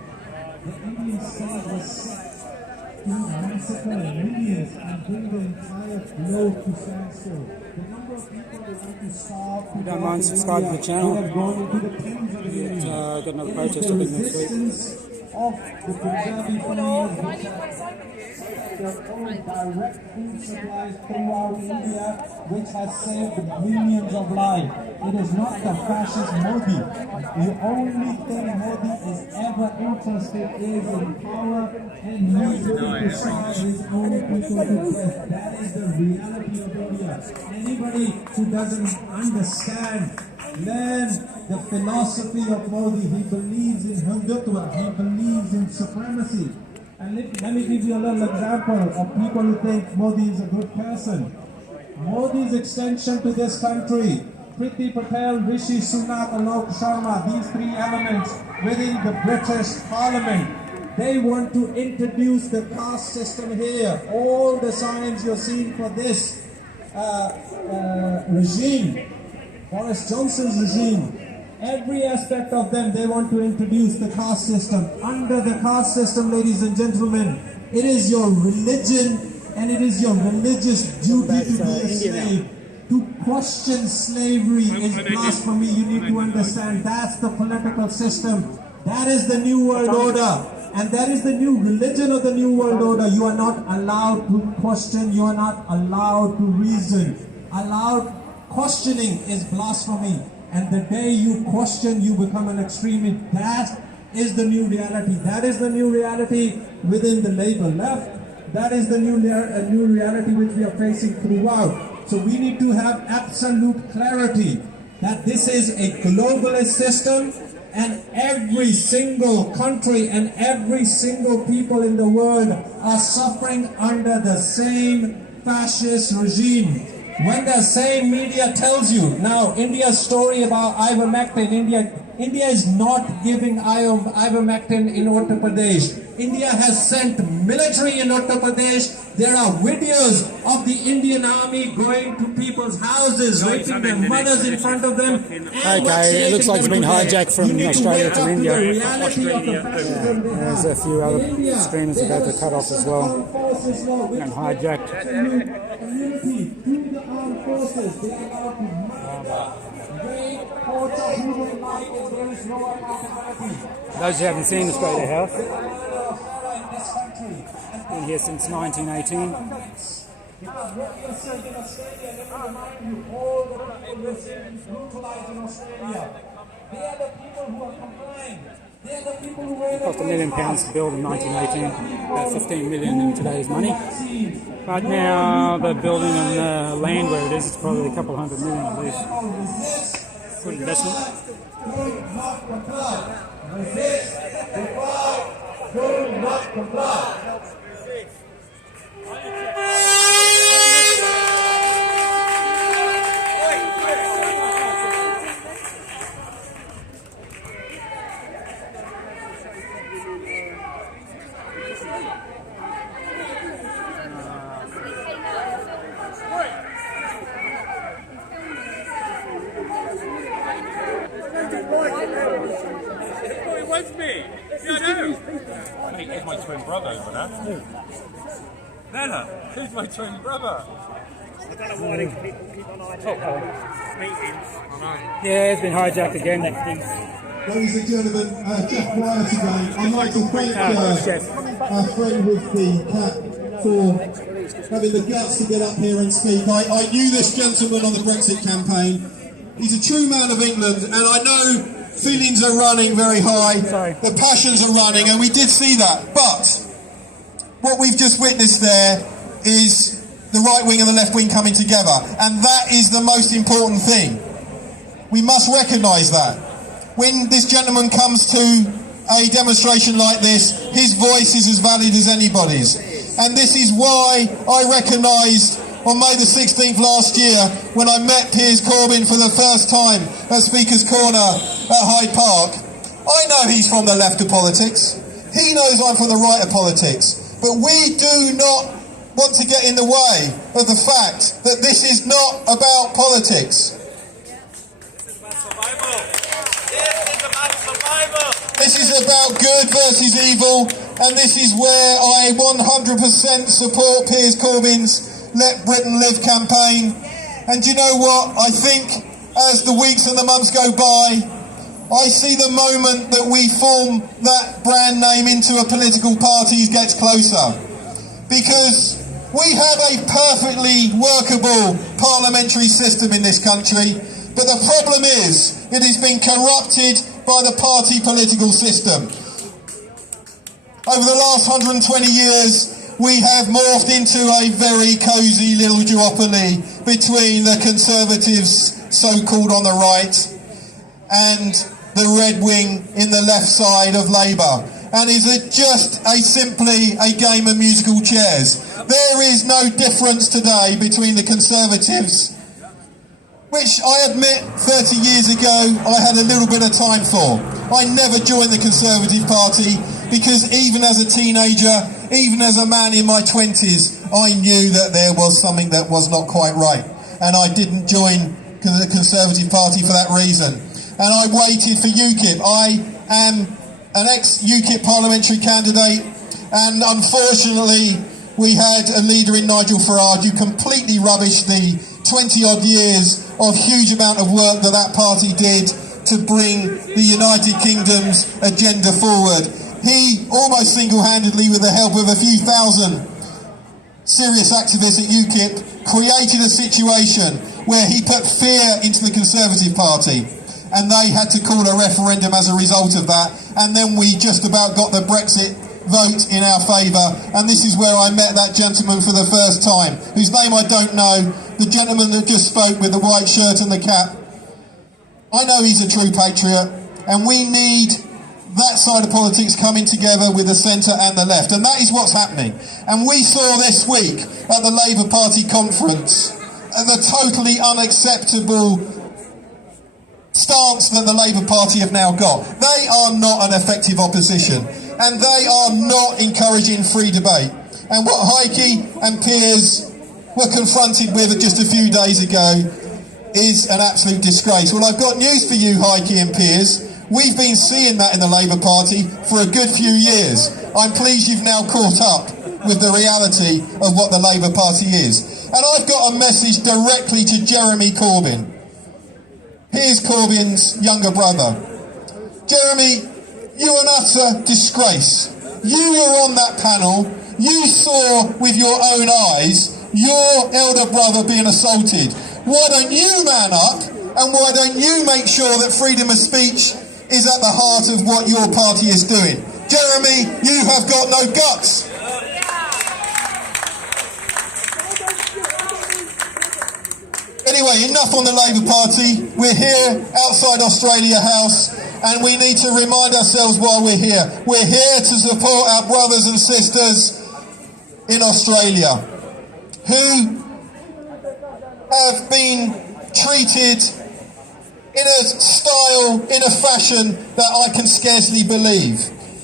The Indian state was set to massacre millions and bring the entire globe to standstill. The number of people that want to starve If you don't mind, subscribe to the channel. have gone into the tens of millions. Got another protest I think next week. Of the Punjabi farmers which have their own direct food supplies throughout India, which has saved millions of lives. It is not the fascist Modi. The only thing Modi is ever interested is in power and using it to starve his own people to death. That is the reality of India. Anybody who doesn't understand, learn the philosophy of Modi. He believes in Hindutva. He believes in supremacy. And let me give you a little example of people who think Modi is a good person. Modi's extension to this country, Priti Patel, Rishi Sunak, Alok Sharma, these three elements within the British Parliament, they want to introduce the caste system here. All the signs you're seeing for this regime, Boris Johnson's regime, every aspect of them, they want to introduce the caste system. Under the caste system, ladies and gentlemen, it is your religion and it is your religious duty to be a slave. To question slavery is blasphemy. You need to understand that's the political system. That is the New World Order. And that is the new religion of the New World Order. You are not allowed to question. You are not allowed to reason. Questioning is blasphemy. And the day you question, you become an extremist. That is the new reality. That is the new reality within the Labour left. That is the new reality which we are facing throughout. So we need to have absolute clarity that this is a globalist system and every single country and every single people in the world are suffering under the same fascist regime. When the same media tells you, now India's story about ivermectin, India is not giving ivermectin in Uttar Pradesh. India has sent military in Uttar Pradesh. There are videos of the Indian army going to people's houses, raping their mothers in front of them. Okay, it looks like it's been hijacked from Australia to India. There's a few other streamers about to cut off as well and hijacked. Those who haven't seen Australia House, been here since 1918. They are the people who are complying. It cost £1 million to build in 1918, about 15 million in today's money. But now the building and the land where it is, it's probably a couple $100 million at least. Good investment. It was me. Yeah, I know. Mate, here's my twin brother over there. Nella, who's my twin brother? I don't know why they keep on meetings. Yeah, it's been hijacked again. Ladies and gentlemen, Jeff Wyatt again. I'd like to thank our friend with the cap for having the guts to get up here and speak. I knew this gentleman on the Brexit campaign. He's a true man of England, and I know feelings are running very high, the passions are running, and we did see that. But what we've just witnessed there is the right wing and the left wing coming together, and that is the most important thing. We must recognise that. When this gentleman comes to a demonstration like this, his voice is as valid as anybody's. And this is why I recognised on May the 16th last year, when I met Piers Corbyn for the first time at Speaker's Corner at Hyde Park, I know he's from the left of politics. He knows I'm from the right of politics. But we do not want to get in the way of the fact that this is not about politics. This is about good versus evil, and this is where I 100% support Piers Corbyn's Let Britain Live campaign. And do you know what? I think as the weeks and the months go by, I see the moment that we form that brand name into a political party gets closer. Because we have a perfectly workable parliamentary system in this country, but the problem is it has been corrupted by the party political system. Over the last 120 years, we have morphed into a very cosy little duopoly between the Conservatives, so-called on the right, and the red wing in the left side of Labour. And is it just simply a game of musical chairs? There is no difference today between the Conservatives, which I admit 30 years ago I had a little bit of time for. I never joined the Conservative Party because even as a teenager, even as a man in my 20s, I knew that there was something that was not quite right. And I didn't join the Conservative Party for that reason. And I waited for UKIP. I am an ex-UKIP parliamentary candidate, and unfortunately we had a leader in Nigel Farage who completely rubbished the 20-odd years of huge amount of work that that party did to bring the United Kingdom's agenda forward. He almost single-handedly, with the help of a few thousand serious activists at UKIP, created a situation where he put fear into the Conservative Party, and they had to call a referendum as a result of that, and then we just about got the Brexit vote in our favour. And this is where I met that gentleman for the first time, whose name I don't know, the gentleman that just spoke with the white shirt and the cap. I know he's a true patriot, and we need that side of politics coming together with the centre and the left, and that is what's happening. And we saw this week at the Labour Party conference the totally unacceptable stance that the Labour Party have now got. They are not an effective opposition, and they are not encouraging free debate. And what Heike and Piers were confronted with just a few days ago is an absolute disgrace. Well, I've got news for you, Heike and Piers. We've been seeing that in the Labour Party for a good few years. I'm pleased you've now caught up with the reality of what the Labour Party is. And I've got a message directly to Jeremy Corbyn. Here's Corbyn's younger brother. Jeremy, you're an utter disgrace. You were on that panel. You saw with your own eyes your elder brother being assaulted. Why don't you man up, and why don't you make sure that freedom of speech is at the heart of what your party is doing. Jeremy, you have got no guts. Anyway, enough on the Labour Party. We're here outside Australia House, and we need to remind ourselves why we're here. We're here to support our brothers and sisters in Australia who have been treated in a style, in a fashion that I can scarcely believe.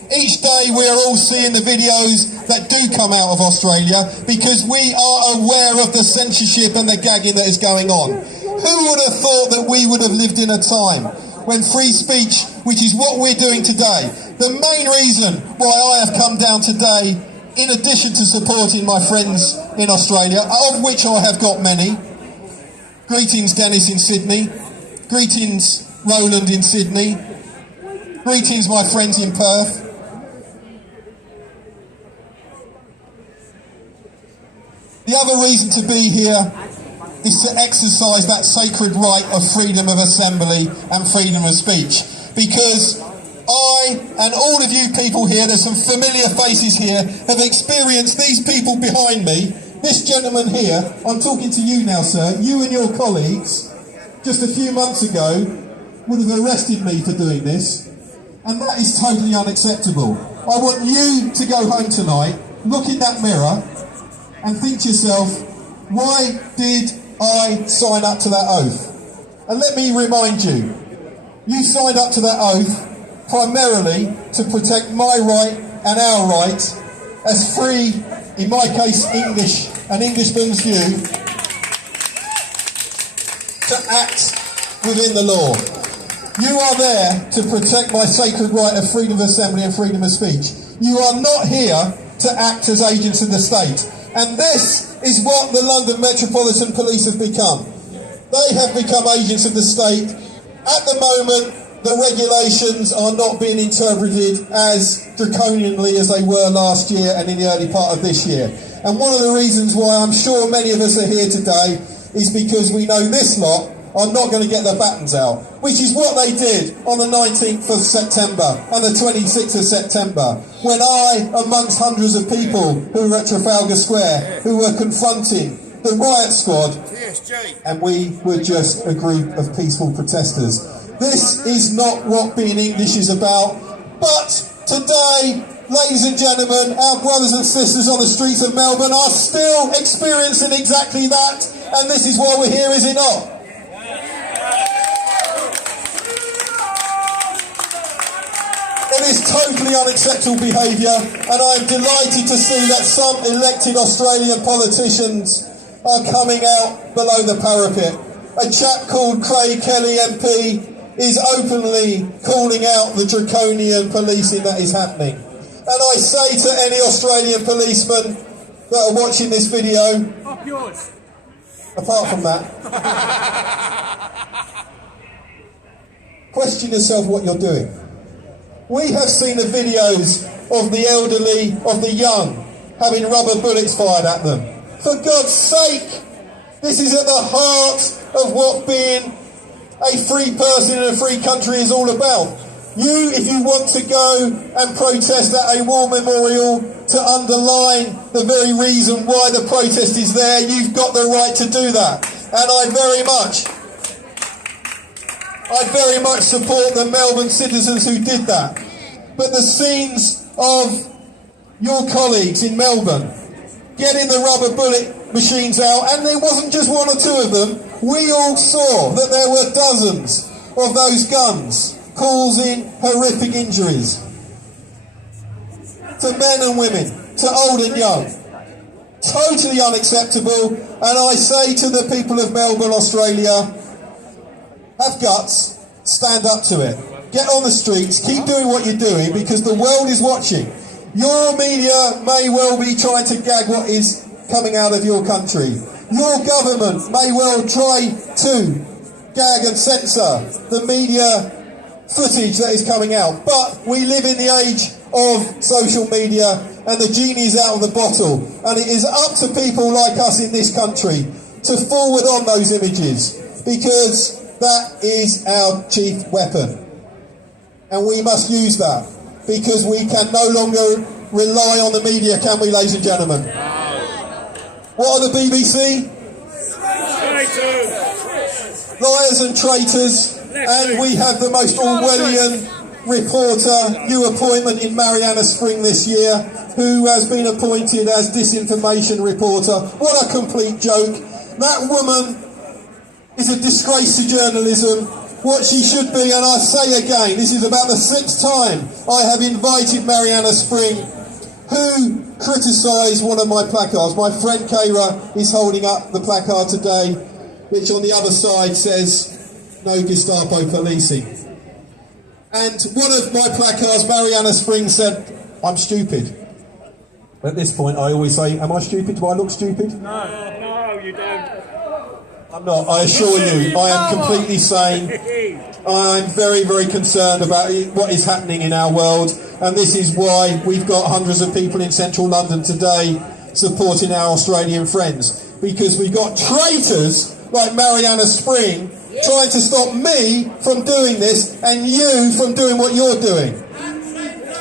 Each day we are all seeing the videos that do come out of Australia because we are aware of the censorship and the gagging that is going on. Who would have thought that we would have lived in a time when free speech, which is what we're doing today, the main reason why I have come down today, in addition to supporting my friends in Australia, of which I have got many. Greetings Dennis in Sydney, greetings Roland in Sydney, greetings my friends in Perth. The other reason to be here is to exercise that sacred right of freedom of assembly and freedom of speech. Because I and all of you people here, there's some familiar faces here, have experienced these people behind me. This gentleman here, I'm talking to you now, sir, you and your colleagues, just a few months ago, would have arrested me for doing this. And that is totally unacceptable. I want you to go home tonight, look in that mirror, and think to yourself, why did I sign up to that oath? And let me remind you, you signed up to that oath primarily to protect my right and our right as free, in my case English, an Englishman's view, to act within the law. You are there to protect my sacred right of freedom of assembly and freedom of speech. You are not here to act as agents of the state. And this is what the London Metropolitan Police have become. They have become agents of the state. At the moment, the regulations are not being interpreted as draconianly as they were last year and in the early part of this year. And one of the reasons why I'm sure many of us are here today is because we know this lot are not going to get their batons out, which is what they did on the 19th of September and the 26th of September, when I, amongst hundreds of people who were at Trafalgar Square, who were confronting the riot squad, and we were just a group of peaceful protesters. This is not what being English is about, but today, ladies and gentlemen, our brothers and sisters on the streets of Melbourne are still experiencing exactly that, and this is why we're here, is it not? It is totally unacceptable behaviour, and I am delighted to see that some elected Australian politicians are coming out below the parapet. A chap called Craig Kelly MP is openly calling out the draconian policing that is happening. And I say to any Australian policemen that are watching this video, Up yours. apart from that, question yourself what you're doing. We have seen the videos of the elderly, of the young, having rubber bullets fired at them. For God's sake, this is at the heart of what being a free person in a free country is all about. You, if you want to go and protest at a war memorial to underline the very reason why the protest is there, you've got the right to do that. And I very much support the Melbourne citizens who did that. But the scenes of your colleagues in Melbourne getting the rubber bullet machines out, and there wasn't just one or two of them, we all saw that there were dozens of those guns causing horrific injuries to men and women, to old and young. Totally unacceptable, and I say to the people of Melbourne, Australia, have guts, stand up to it. Get on the streets, keep doing what you're doing, because the world is watching. Your media may well be trying to gag what is coming out of your country. Your government may well try to gag and censor the media footage that is coming out. But we live in the age of social media, and the genie is out of the bottle. And it is up to people like us in this country to forward on those images, because that is our chief weapon. And we must use that, because we can no longer rely on the media, can we, ladies and gentlemen? What are the BBC? Liars and traitors. And we have the most Orwellian reporter, new appointment in Mariana Spring this year, who has been appointed as disinformation reporter. What a complete joke. That woman is a disgrace to journalism. What she should be, and I say again, this is about the 6th time I have invited Mariana Spring, who criticised one of my placards. My friend Kayra is holding up the placard today, which on the other side says, "No Gestapo policing." And one of my placards, Mariana Spring, said, "I'm stupid." At this point, I always say, "Am I stupid? Do I look stupid?" No, you don't. I'm not, I assure you. I am completely sane. I'm very, very concerned about what is happening in our world, and this is why we've got hundreds of people in central London today supporting our Australian friends, because we've got traitors like Mariana Spring trying to stop me from doing this and you from doing what you're doing.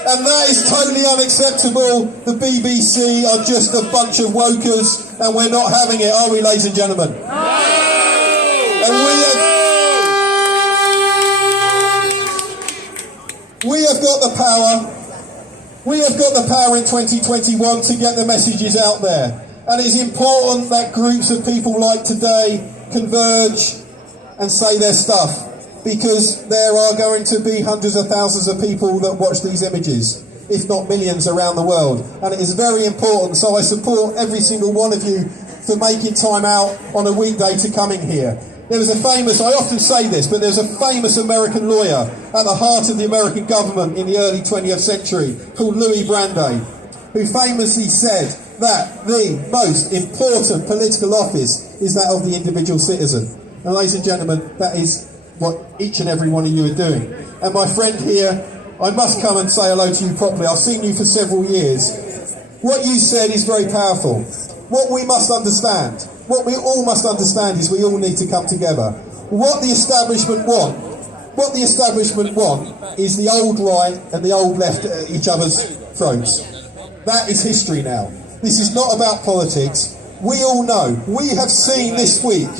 And that is totally unacceptable. The BBC are just a bunch of wokers, and we're not having it, are we, ladies and gentlemen? And we have got the power. We have got the power in 2021 to get the messages out there. And it's important that groups of people like today converge and say their stuff, because there are going to be hundreds of thousands of people that watch these images, if not millions, around the world. And it is very important, so I support every single one of you for making time out on a weekday to coming here. There was a famous, I often say this, but there's a famous American lawyer at the heart of the American government in the early 20th century called Louis Brandeis, who famously said that the most important political office is that of the individual citizen. And ladies and gentlemen, that is what each and every one of you are doing. And my friend here, I must come and say hello to you properly. I've seen you for several years. What you said is very powerful. What we must understand, what we all must understand, is we all need to come together. What the establishment want is the old right and the old left at each other's throats. That is history now. This is not about politics. We all know. We have seen this week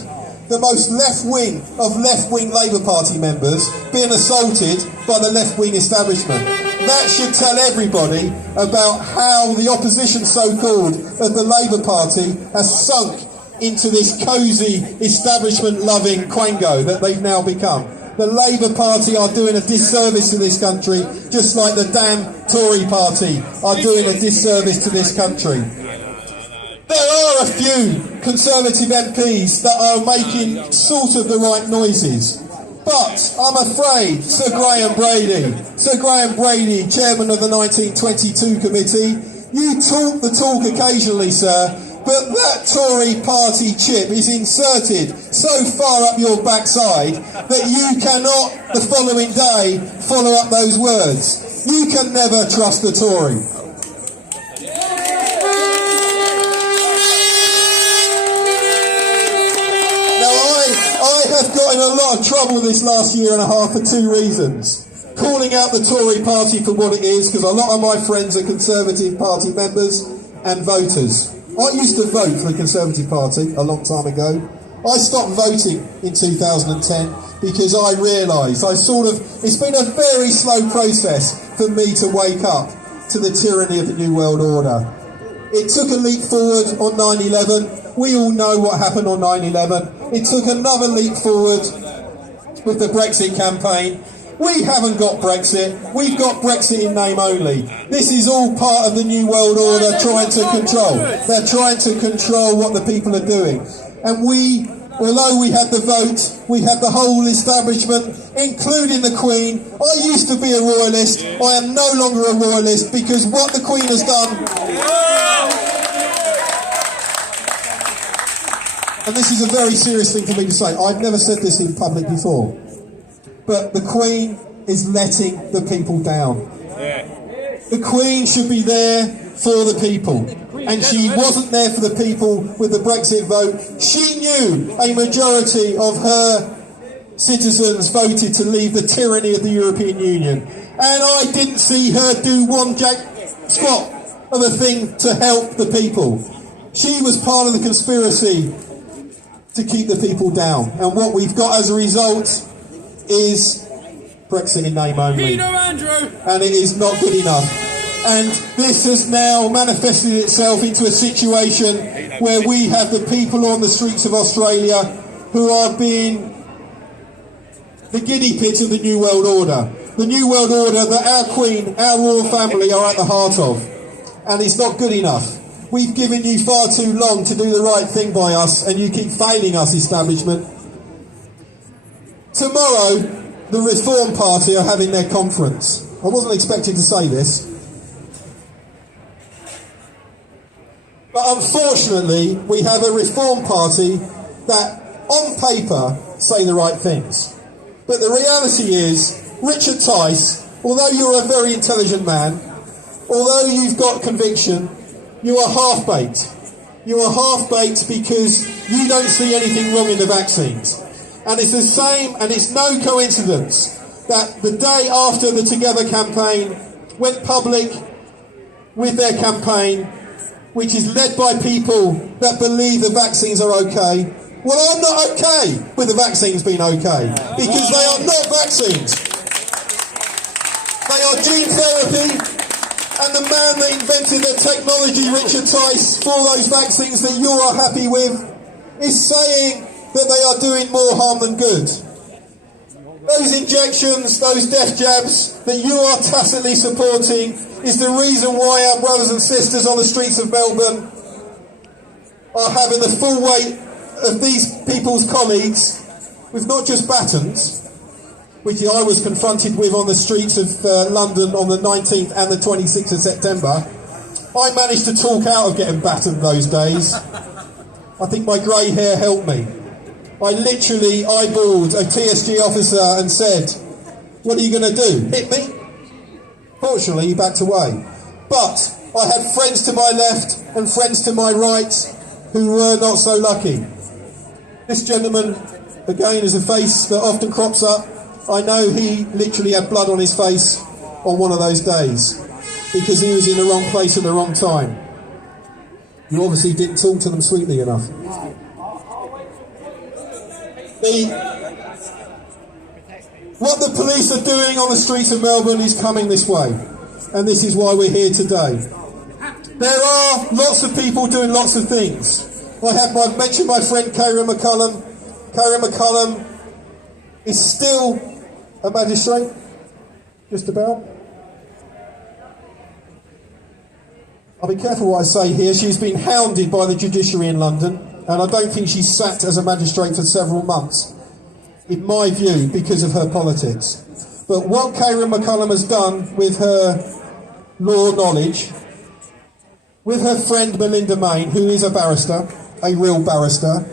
the most left-wing of left-wing Labour Party members being assaulted by the left-wing establishment. That should tell everybody about how the opposition, so-called, of the Labour Party has sunk into this cosy, establishment-loving quango that they've now become. The Labour Party are doing a disservice to this country, just like the damn Tory Party are doing a disservice to this country. There are a few Conservative MPs that are making sort of the right noises. But I'm afraid Sir Graham Brady, chairman of the 1922 committee, you talk the talk occasionally, sir, but that Tory party chip is inserted so far up your backside that you cannot, the following day, follow up those words. You can never trust the Tory. I've got in a lot of trouble this last year and a half for two reasons. Calling out the Tory party for what it is, because a lot of my friends are Conservative Party members and voters. I used to vote for the Conservative Party a long time ago. I stopped voting in 2010 because I realised it's been a very slow process for me to wake up to the tyranny of the New World Order. It took a leap forward on 9/11. We all know what happened on 9/11. It took another leap forward with the Brexit campaign. We haven't got Brexit. We've got Brexit in name only. This is all part of the New World Order trying to control. They're trying to control what the people are doing. And we, although we had the vote, we had the whole establishment, including the Queen. I used to be a royalist. I am no longer a royalist, because what the Queen has done... And this is a very serious thing for me to say. I've never said this in public before. But the Queen is letting the people down. The Queen should be there for the people. And she wasn't there for the people with the Brexit vote. She knew a majority of her citizens voted to leave the tyranny of the European Union. And I didn't see her do one jack squat of a thing to help the people. She was part of the conspiracy to keep the people down. And what we've got as a result is Brexit in name only. And it is not good enough. And this has now manifested itself into a situation where we have the people on the streets of Australia who are being the guinea pigs of the New World Order. The New World Order that our Queen, our royal family are at the heart of. And it's not good enough. We've given you far too long to do the right thing by us, and you keep failing us, establishment. Tomorrow, the Reform Party are having their conference. I wasn't expecting to say this. But unfortunately, we have a Reform Party that, on paper, say the right things. But the reality is, Richard Tice, although you're a very intelligent man, although you've got conviction, you are half-baked. You are half-baked because you don't see anything wrong in the vaccines. And it's the same, and it's no coincidence that the day after the Together campaign went public with their campaign, which is led by people that believe the vaccines are okay. Well, I'm not okay with the vaccines being okay, because they are not vaccines. They are gene therapy, and the man that invented the technology, Richard Tice, for those vaccines that you are happy with, is saying that they are doing more harm than good. Those injections, those death jabs that you are tacitly supporting is the reason why our brothers and sisters on the streets of Melbourne are having the full weight of these people's colleagues with not just batons, which I was confronted with on the streets of London on the 19th and the 26th of September. I managed to talk out of getting battered those days. I think my grey hair helped me. I literally eyeballed a TSG officer and said, "What are you going to do? Hit me?" Fortunately, he backed away. But I had friends to my left and friends to my right who were not so lucky. This gentleman, again, is a face that often crops up. I know he literally had blood on his face on one of those days because he was in the wrong place at the wrong time. You obviously didn't talk to them sweetly enough. What the police are doing on the streets of Melbourne is coming this way, and this is why we're here today. There are lots of people doing lots of things. I mentioned my friend Corbyn Mccollum. Corbyn Mccollum is still a magistrate, just about. I'll be careful what I say here. She's been hounded by the judiciary in London, and I don't think she's sat as a magistrate for several months, in my view, because of her politics. But what Corbyn Mccollum has done with her law knowledge, with her friend Melinda Main, who is a barrister, a real barrister,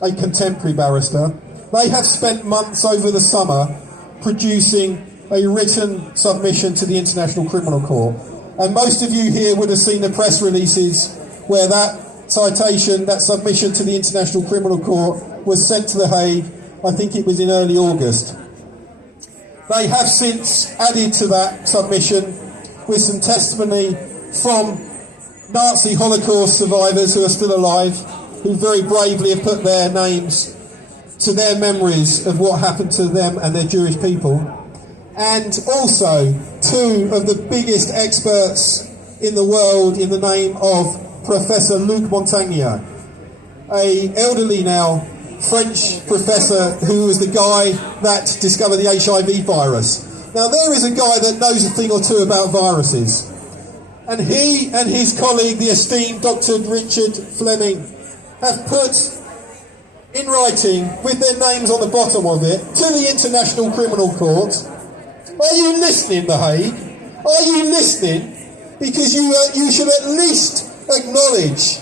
a contemporary barrister, they have spent months over the summer producing a written submission to the International Criminal Court. And most of you here would have seen the press releases where that citation, that submission to the International Criminal Court was sent to The Hague. I think it was in early August. They have since added to that submission with some testimony from Nazi Holocaust survivors who are still alive, who very bravely have put their names to their memories of what happened to them and their Jewish people. And also two of the biggest experts in the world in the name of Professor Luc Montagnier, an elderly now French professor who was the guy that discovered the HIV virus. Now there is a guy that knows a thing or two about viruses. And he and his colleague, the esteemed Dr. Richard Fleming, have put in writing, with their names on the bottom of it, to the International Criminal Court. Are you listening, The Hague? Are you listening? Because you should at least acknowledge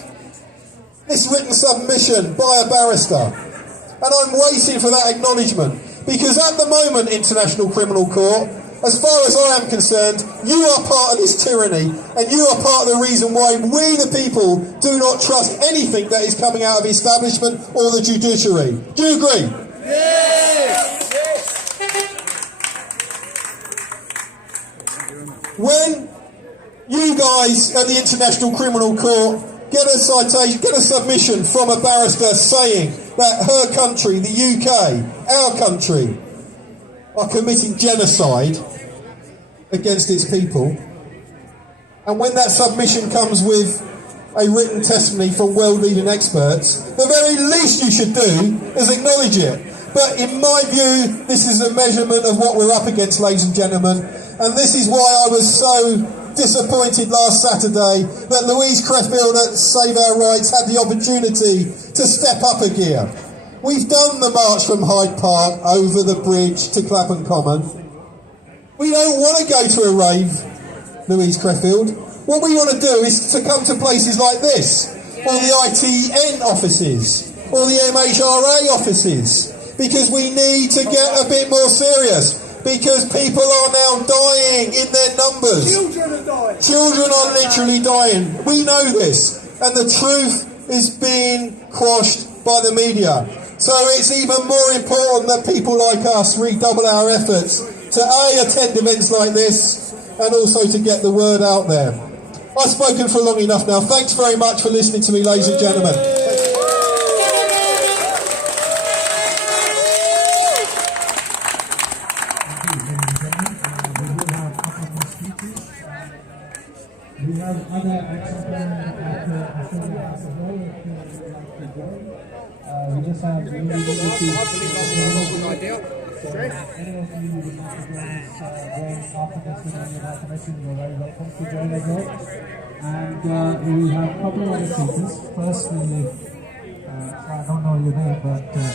this written submission by a barrister. And I'm waiting for that acknowledgement. Because at the moment, International Criminal Court, as far as I am concerned, you are part of this tyranny, and you are part of the reason why we, the people, do not trust anything that is coming out of the establishment or the judiciary. Do you agree? Yes! When you guys at the International Criminal Court get a citation, get a submission from a barrister saying that her country, the UK, our country, are committing genocide against its people, and when that submission comes with a written testimony from world-leading experts, the very least you should do is acknowledge it. But in my view, this is a measurement of what we're up against, ladies and gentlemen, and this is why I was so disappointed last Saturday that Louise Creffield at Save Our Rights had the opportunity to step up a gear. We've done the march from Hyde Park over the bridge to Clapham Common. We don't want to go to a rave, Louise Creffield. What we want to do is to come to places like this, or the ITN offices, or the MHRA offices, because we need to get a bit more serious, because people are now dying in their numbers. Children are dying. Children are literally dying. We know this, and the truth is being quashed by the media. So it's even more important that people like us redouble our efforts to attend events like this, and also to get the word out there. I've spoken for long enough now. Thanks very much for listening to me, ladies and gentlemen. We have other action plans at the House as well. We just have really any of you would like to join after this meeting with our commission, you're very welcome to join as well. And we have a couple of other speakers. Firstly, I don't know your name, but okay.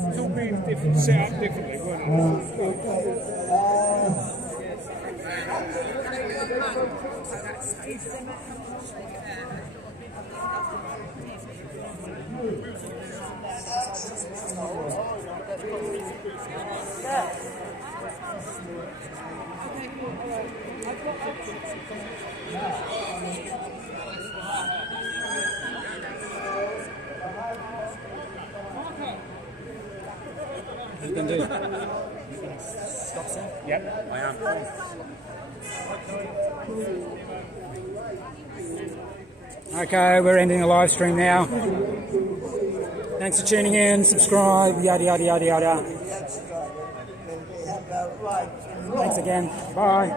It's all being different, set up differently, wasn't it? You can do it. Stop, sir? Yep, I am. Okay, we're ending the live stream now. Thanks for tuning in, subscribe, yada yada yada yada. Thanks again. Bye.